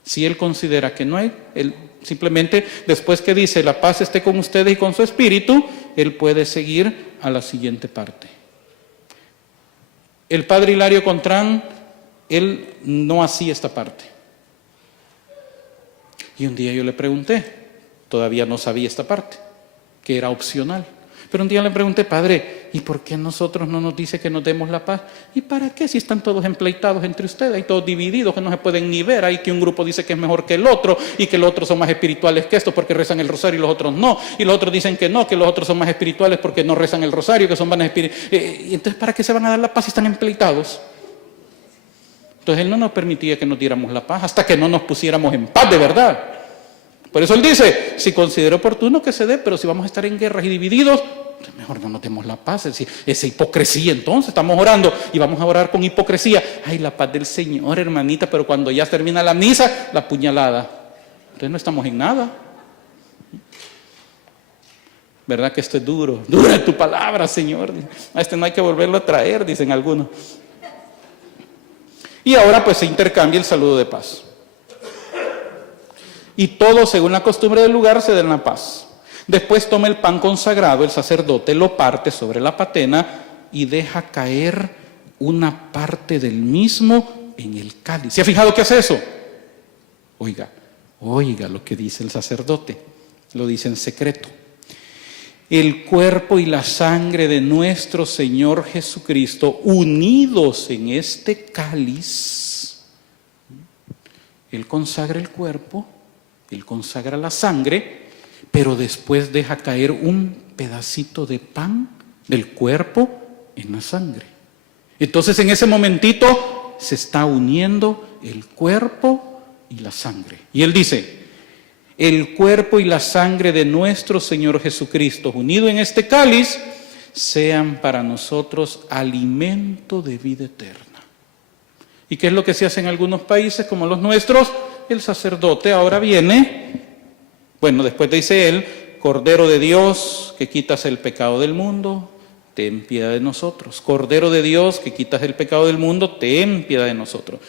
Si él considera que no hay, él simplemente después que dice, la paz esté con ustedes y con su espíritu, él puede seguir a la siguiente parte. El padre Hilario Contrán, él no hacía esta parte. Y un día yo le pregunté, todavía no sabía esta parte, que era opcional. Pero un día le pregunté, padre, ¿y por qué nosotros no nos dice que nos demos la paz? ¿Y para qué si están todos empleitados entre ustedes? Hay todos divididos que no se pueden ni ver. Hay que un grupo dice que es mejor que el otro y que los otros son más espirituales que estos porque rezan el rosario y los otros no. Y los otros dicen que no, que los otros son más espirituales porque no rezan el rosario, que son más espirituales. ¿Y entonces para qué se van a dar la paz si están empleitados? Entonces él no nos permitía que nos diéramos la paz hasta que no nos pusiéramos en paz de verdad. Por eso él dice, si considera oportuno que se dé, pero si vamos a estar en guerras y divididos, mejor no nos demos la paz. Es decir, esa hipocresía, entonces estamos orando y vamos a orar con hipocresía. Ay, la paz del Señor, hermanita, pero cuando ya termina la misa, la puñalada. Entonces no estamos en nada. ¿Verdad que esto es duro? Dura tu palabra, Señor. A este no hay que volverlo a traer, dicen algunos. Y ahora pues se intercambia el saludo de paz. Y todos, según la costumbre del lugar, se den la paz. Después toma el pan consagrado, el sacerdote lo parte sobre la patena y deja caer una parte del mismo en el cáliz. ¿Se ha fijado qué hace eso? Oiga lo que dice el sacerdote, lo dice en secreto. El cuerpo y la sangre de nuestro Señor Jesucristo unidos en este cáliz. Él consagra el cuerpo, él consagra la sangre, pero después deja caer un pedacito de pan del cuerpo en la sangre. Entonces en ese momentito se está uniendo el cuerpo y la sangre. Y él dice, el cuerpo y la sangre de nuestro Señor Jesucristo unido en este cáliz sean para nosotros alimento de vida eterna. ¿Y qué es lo que se hace en algunos países como los nuestros? El sacerdote ahora viene, bueno, después dice él, Cordero de Dios que quitas el pecado del mundo, ten piedad de nosotros. Cordero de Dios que quitas el pecado del mundo, ten piedad de nosotros.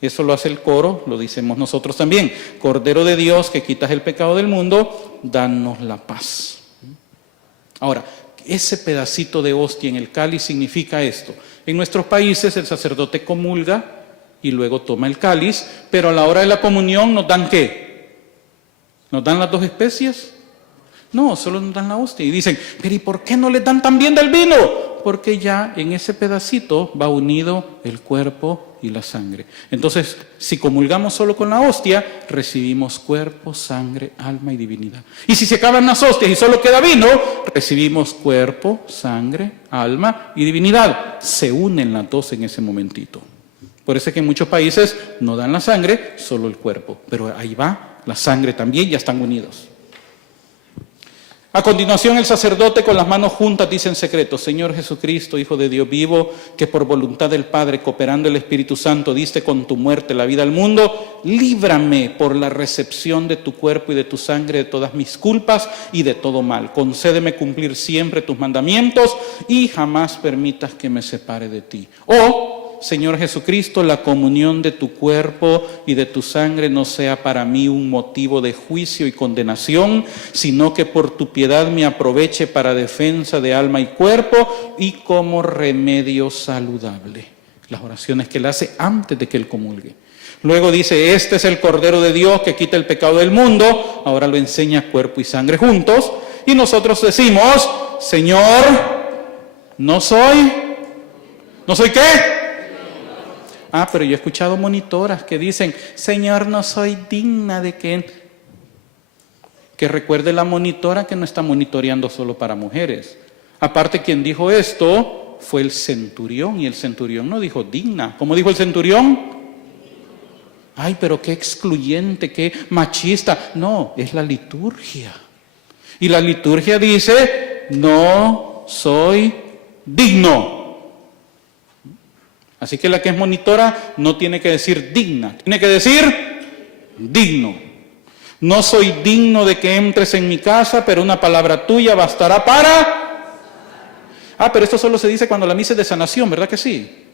Eso lo hace el coro, lo decimos nosotros también. Cordero de Dios que quitas el pecado del mundo, danos la paz. Ahora, ese pedacito de hostia en el cáliz significa esto. En nuestros países el sacerdote comulga y luego toma el cáliz, pero a la hora de la comunión nos dan ¿qué? ¿Nos dan las dos especies? No, solo nos dan la hostia. Y dicen, pero ¿y por qué no les dan también del vino? Porque ya en ese pedacito va unido el cuerpo y la sangre. Entonces, si comulgamos solo con la hostia, recibimos cuerpo, sangre, alma y divinidad. Y si se acaban las hostias y solo queda vino, recibimos cuerpo, sangre, alma y divinidad. Se unen las dos en ese momentito. Por eso es que en muchos países no dan la sangre, solo el cuerpo. Pero ahí va la sangre también, ya están unidos. A continuación el sacerdote con las manos juntas dice en secreto, Señor Jesucristo, Hijo de Dios vivo, que por voluntad del Padre, cooperando el Espíritu Santo, diste con tu muerte la vida al mundo, líbrame por la recepción de tu cuerpo y de tu sangre de todas mis culpas y de todo mal. Concédeme cumplir siempre tus mandamientos y jamás permitas que me separe de ti. Señor Jesucristo, la comunión de tu cuerpo y de tu sangre no sea para mí un motivo de juicio y condenación, sino que por tu piedad me aproveche para defensa de alma y cuerpo y como remedio saludable. Las oraciones que él hace antes de que él comulgue. Luego dice, este es el Cordero de Dios que quita el pecado del mundo. Ahora lo enseña cuerpo y sangre juntos. Y nosotros decimos, Señor, ¿no soy qué? Pero yo he escuchado monitoras que dicen, Señor, no soy digna de que recuerde la monitora que no está monitoreando solo para mujeres. Aparte, quien dijo esto fue el centurión, y el centurión no dijo digna. ¿Cómo dijo el centurión? Ay, pero qué excluyente, qué machista. No, es la liturgia. Y la liturgia dice, no soy digno. Así que la que es monitora no tiene que decir digna, tiene que decir digno. No soy digno de que entres en mi casa, pero una palabra tuya bastará para... pero esto solo se dice cuando la misa es de sanación, ¿verdad que sí?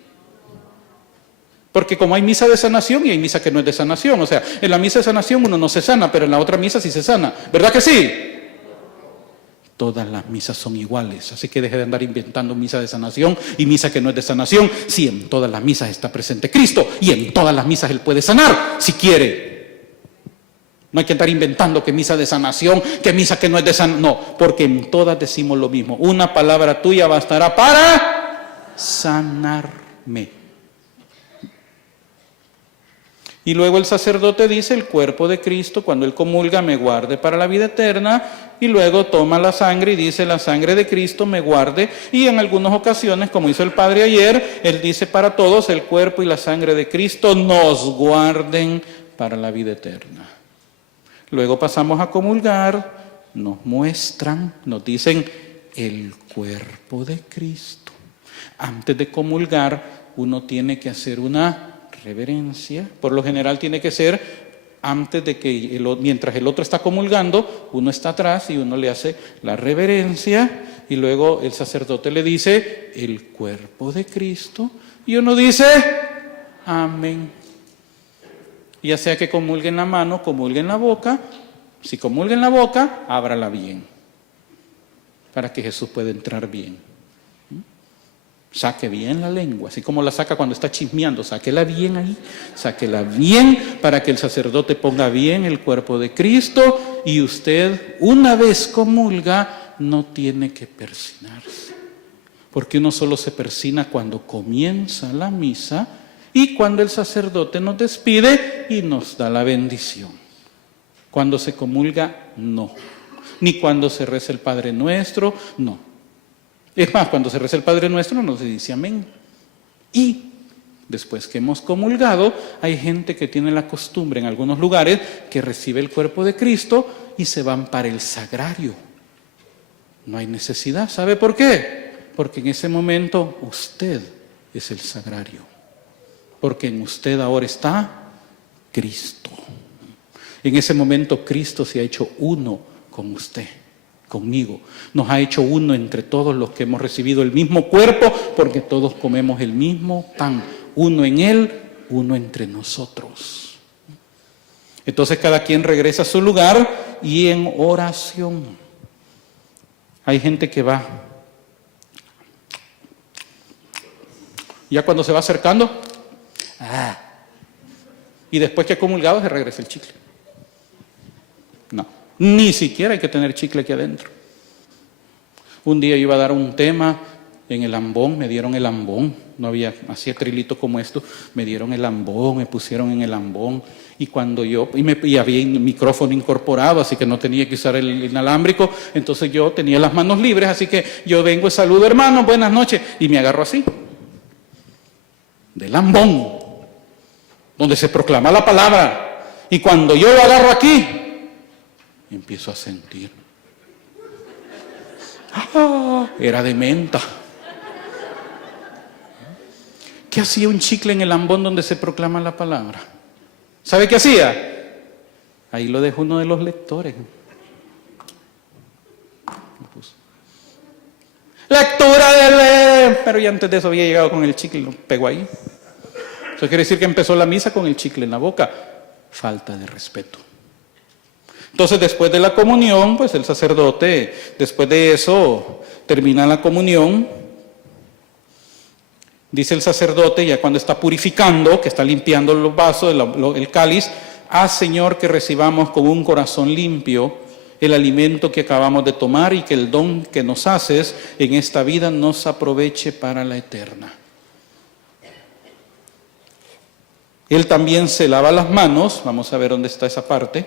Porque como hay misa de sanación y hay misa que no es de sanación. O sea, en la misa de sanación uno no se sana, pero en la otra misa sí se sana. ¿Verdad que sí? Todas las misas son iguales. Así que deje de andar inventando misa de sanación y misa que no es de sanación. Si en todas las misas está presente Cristo y en todas las misas Él puede sanar, si quiere. No hay que andar inventando que misa de sanación, que misa que no es de sanación. No, porque en todas decimos lo mismo. Una palabra tuya bastará para sanarme. Y luego el sacerdote dice, el cuerpo de Cristo, cuando Él comulga, me guarde para la vida eterna. Y luego toma la sangre y dice, la sangre de Cristo me guarde. Y en algunas ocasiones, como hizo el Padre ayer, Él dice para todos, el cuerpo y la sangre de Cristo nos guarden para la vida eterna. Luego pasamos a comulgar, nos muestran, nos dicen, el cuerpo de Cristo. Antes de comulgar, uno tiene que hacer una reverencia. Por lo general tiene que ser antes de que, mientras el otro está comulgando, uno está atrás y uno le hace la reverencia y luego el sacerdote le dice, el cuerpo de Cristo, y uno dice, amén. Ya sea que comulgue en la mano, comulgue en la boca. Si comulgue en la boca, ábrala bien, para que Jesús pueda entrar bien. Saque bien la lengua, así como la saca cuando está chismeando, sáquela bien ahí, sáquela bien para que el sacerdote ponga bien el cuerpo de Cristo y usted, una vez comulga, no tiene que persinarse, porque uno solo se persina cuando comienza la misa y cuando el sacerdote nos despide y nos da la bendición. Cuando se comulga, no, ni cuando se reza el Padre Nuestro, no. Es más, cuando se reza el Padre Nuestro no se dice amén. Y después que hemos comulgado, hay gente que tiene la costumbre en algunos lugares que recibe el cuerpo de Cristo y se van para el sagrario. No hay necesidad. ¿Sabe por qué? Porque en ese momento usted es el sagrario. Porque en usted ahora está Cristo. En ese momento Cristo se ha hecho uno con usted, conmigo. Nos ha hecho uno entre todos los que hemos recibido el mismo cuerpo, porque todos comemos el mismo pan. Uno en Él, uno entre nosotros. Entonces cada quien regresa a su lugar y en oración. Hay gente que va. Ya cuando se va acercando, y después que ha comulgado se regresa el chicle. No, ni siquiera hay que tener chicle aquí adentro. Un día yo iba a dar un tema en el ambón, me dieron el ambón, no había así trilito como esto, me dieron el ambón, me pusieron en el ambón, y cuando yo, y había un micrófono incorporado, así que no tenía que usar el inalámbrico, entonces yo tenía las manos libres, así que yo vengo y saludo, hermano, buenas noches, y me agarro así, del ambón, donde se proclama la palabra, y cuando yo lo agarro aquí, empiezo a sentir, era de menta. ¿Qué hacía un chicle en el ambón donde se proclama la palabra? ¿Sabe qué hacía? Ahí lo dejó uno de los lectores. Lectura del... Pero ya antes de eso había llegado con el chicle y lo pegó ahí. Eso quiere decir que empezó la misa con el chicle en la boca. Falta de respeto. Entonces, después de la comunión, pues el sacerdote, después de eso, termina la comunión. Dice el sacerdote, ya cuando está purificando, que está limpiando los vasos, el cáliz, haz, Señor, que recibamos con un corazón limpio el alimento que acabamos de tomar y que el don que nos haces en esta vida nos aproveche para la eterna. Él también se lava las manos, vamos a ver dónde está esa parte.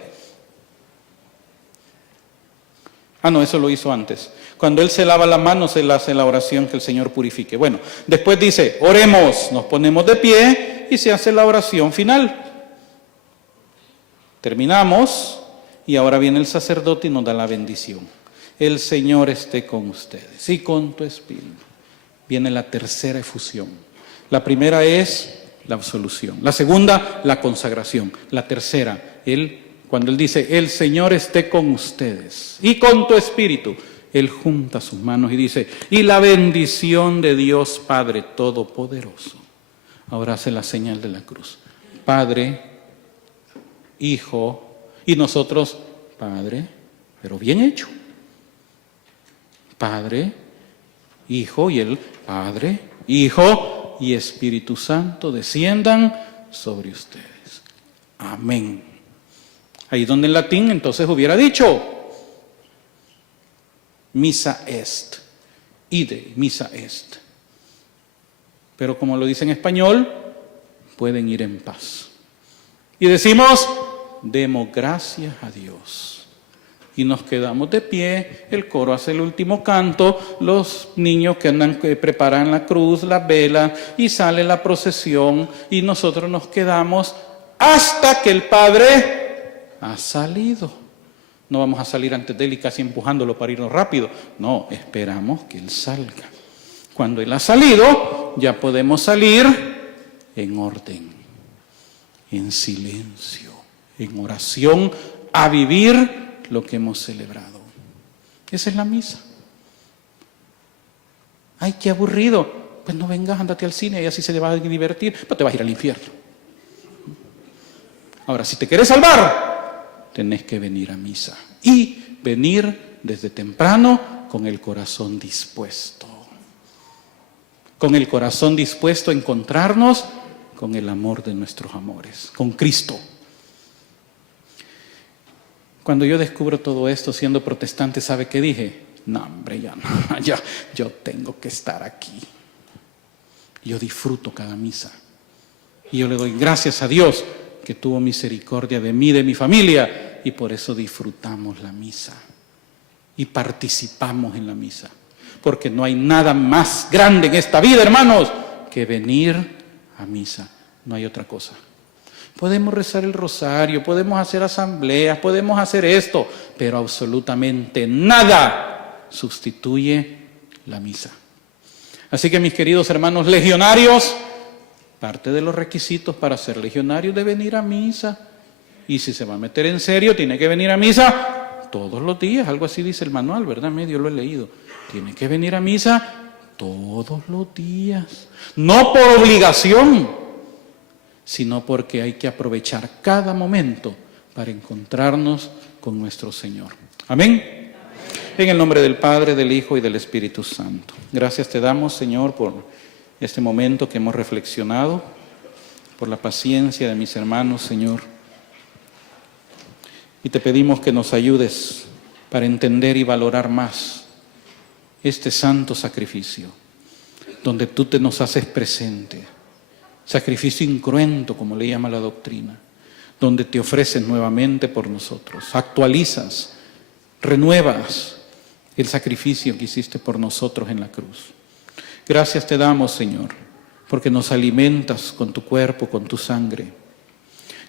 No, eso lo hizo antes. Cuando él se lava la mano, se le hace la oración que el Señor purifique. Bueno, después dice, oremos, nos ponemos de pie y se hace la oración final. Terminamos y ahora viene el sacerdote y nos da la bendición. El Señor esté con ustedes y con tu espíritu. Viene la tercera efusión. La primera es la absolución. La segunda, la consagración. La tercera, cuando Él dice, el Señor esté con ustedes y con tu espíritu, Él junta sus manos y dice, y la bendición de Dios Padre Todopoderoso. Ahora hace la señal de la cruz. Padre, Hijo, y nosotros, Padre, pero bien hecho. Padre, Hijo, y el Padre, Hijo y Espíritu Santo desciendan sobre ustedes. Amén. Ahí donde en latín entonces hubiera dicho, misa est, ide, misa est. Pero como lo dice en español, pueden ir en paz. Y decimos, demos gracias a Dios. Y nos quedamos de pie, el coro hace el último canto, los niños que andan preparan la cruz, la vela, y sale la procesión, y nosotros nos quedamos hasta que el Padre ha salido. No vamos a salir antes de Él y casi empujándolo para irnos rápido. No, esperamos que Él salga. Cuando Él ha salido, ya podemos salir en orden, en silencio, en oración, a vivir lo que hemos celebrado. Esa es la misa. Ay, qué aburrido. Pues no vengas, ándate al cine y así se te va a divertir, pero te vas a ir al infierno. Ahora, si te quieres salvar, tenés que venir a misa. Y venir desde temprano con el corazón dispuesto. Con el corazón dispuesto a encontrarnos con el amor de nuestros amores, con Cristo. Cuando yo descubro todo esto siendo protestante, ¿sabe qué dije? No, hombre, ya no, yo tengo que estar aquí. Yo disfruto cada misa. Y yo le doy gracias a Dios que tuvo misericordia de mí, de mi familia, y por eso disfrutamos la misa. Y participamos en la misa. Porque no hay nada más grande en esta vida, hermanos, que venir a misa. No hay otra cosa. Podemos rezar el rosario, podemos hacer asambleas, podemos hacer esto, pero absolutamente nada sustituye la misa. Así que mis queridos hermanos legionarios, parte de los requisitos para ser legionario es de venir a misa. Y si se va a meter en serio, tiene que venir a misa todos los días, algo así dice el manual, ¿verdad? Medio lo he leído. Tiene que venir a misa todos los días, no por obligación, sino porque hay que aprovechar cada momento para encontrarnos con nuestro Señor. Amén. En el nombre del Padre, del Hijo y del Espíritu Santo. Gracias te damos, Señor, por este momento que hemos reflexionado, por la paciencia de mis hermanos, Señor. Y te pedimos que nos ayudes para entender y valorar más este santo sacrificio, donde tú te nos haces presente. Sacrificio incruento, como le llama la doctrina, donde te ofreces nuevamente por nosotros, actualizas, renuevas el sacrificio que hiciste por nosotros en la cruz. Gracias te damos, Señor, porque nos alimentas con tu cuerpo, con tu sangre.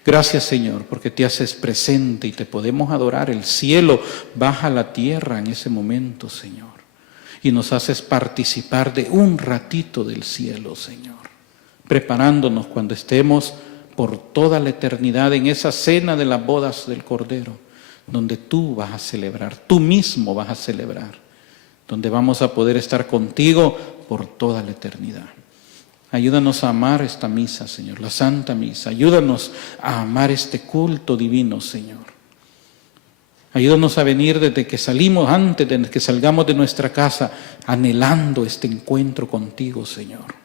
Gracias, Señor, porque te haces presente y te podemos adorar. El cielo baja a la tierra en ese momento, Señor, y nos haces participar de un ratito del cielo, Señor, preparándonos cuando estemos por toda la eternidad en esa cena de las bodas del Cordero, donde tú vas a celebrar, tú mismo vas a celebrar, donde vamos a poder estar contigo por toda la eternidad. Ayúdanos a amar esta misa, Señor, la Santa Misa. Ayúdanos a amar este culto divino, Señor. Ayúdanos a venir desde que salimos, antes de que salgamos de nuestra casa, anhelando este encuentro contigo, Señor.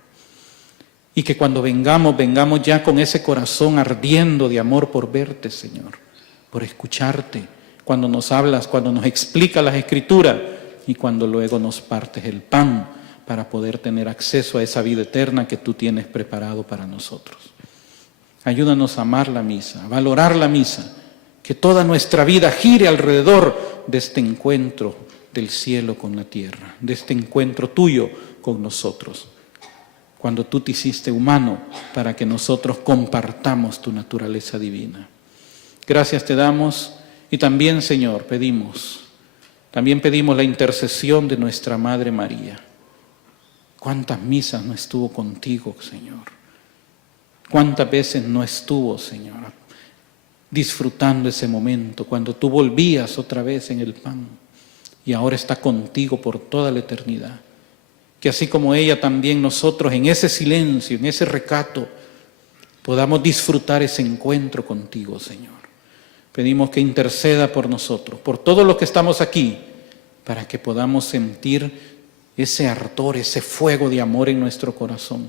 Y que cuando vengamos ya con ese corazón ardiendo de amor por verte, Señor, por escucharte, cuando nos hablas, cuando nos explicas las Escrituras y cuando luego nos partes el pan para poder tener acceso a esa vida eterna que tú tienes preparado para nosotros. Ayúdanos a amar la misa, a valorar la misa, que toda nuestra vida gire alrededor de este encuentro del cielo con la tierra, de este encuentro tuyo con nosotros. Cuando tú te hiciste humano para que nosotros compartamos tu naturaleza divina. Gracias te damos y también, Señor, pedimos la intercesión de nuestra Madre María. ¿Cuántas misas no estuvo contigo, Señor? ¿Cuántas veces no estuvo, Señor, disfrutando ese momento cuando tú volvías otra vez en el pan y ahora está contigo por toda la eternidad? Que así como ella, también nosotros en ese silencio, en ese recato, podamos disfrutar ese encuentro contigo, Señor. Pedimos que interceda por nosotros, por todos los que estamos aquí, para que podamos sentir ese ardor, ese fuego de amor en nuestro corazón.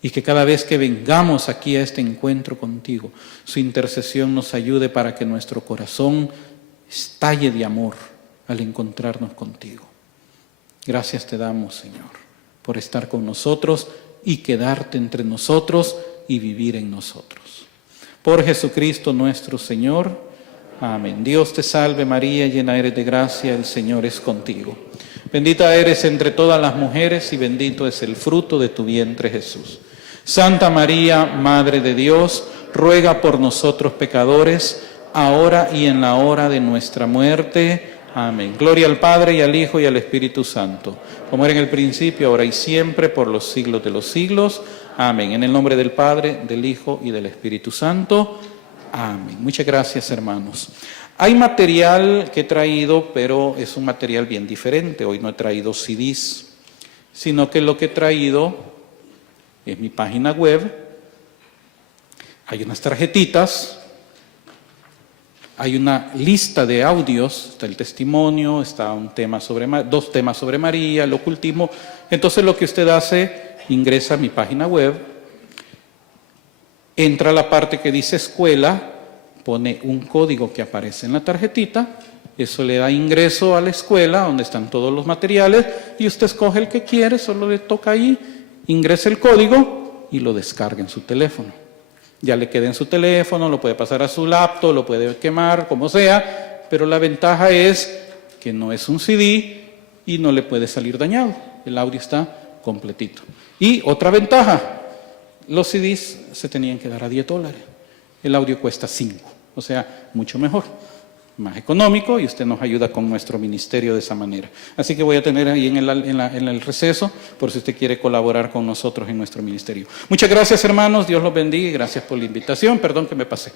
Y que cada vez que vengamos aquí a este encuentro contigo, su intercesión nos ayude para que nuestro corazón estalle de amor al encontrarnos contigo. Gracias te damos, Señor, por estar con nosotros y quedarte entre nosotros y vivir en nosotros. Por Jesucristo nuestro Señor. Amén. Dios te salve María, llena eres de gracia, el Señor es contigo. Bendita eres entre todas las mujeres y bendito es el fruto de tu vientre Jesús. Santa María, Madre de Dios, ruega por nosotros pecadores, ahora y en la hora de nuestra muerte. Amén. Gloria al Padre y al Hijo y al Espíritu Santo, como era en el principio, ahora y siempre, por los siglos de los siglos. Amén. En el nombre del Padre, del Hijo y del Espíritu Santo. Amén. Muchas gracias, hermanos. Hay material que he traído, pero es un material bien diferente. Hoy no he traído CDs, sino que lo que he traído es mi página web. Hay unas tarjetitas, hay una lista de audios, está el testimonio, está un tema sobre, dos temas sobre María, el ocultismo. Entonces lo que usted hace, ingresa a mi página web, entra a la parte que dice escuela, pone un código que aparece en la tarjetita, eso le da ingreso a la escuela donde están todos los materiales y usted escoge el que quiere, solo le toca ahí, ingresa el código y lo descarga en su teléfono. Ya le queda en su teléfono, lo puede pasar a su laptop, lo puede quemar, como sea, pero la ventaja es que no es un CD y no le puede salir dañado, el audio está completito. Y otra ventaja, los CDs se tenían que dar a $10, el audio cuesta 5, o sea, mucho mejor, más económico y usted nos ayuda con nuestro ministerio de esa manera. Así que voy a tener ahí en el receso por si usted quiere colaborar con nosotros en nuestro ministerio. Muchas gracias, hermanos, Dios los bendiga y gracias por la invitación, perdón que me pasé.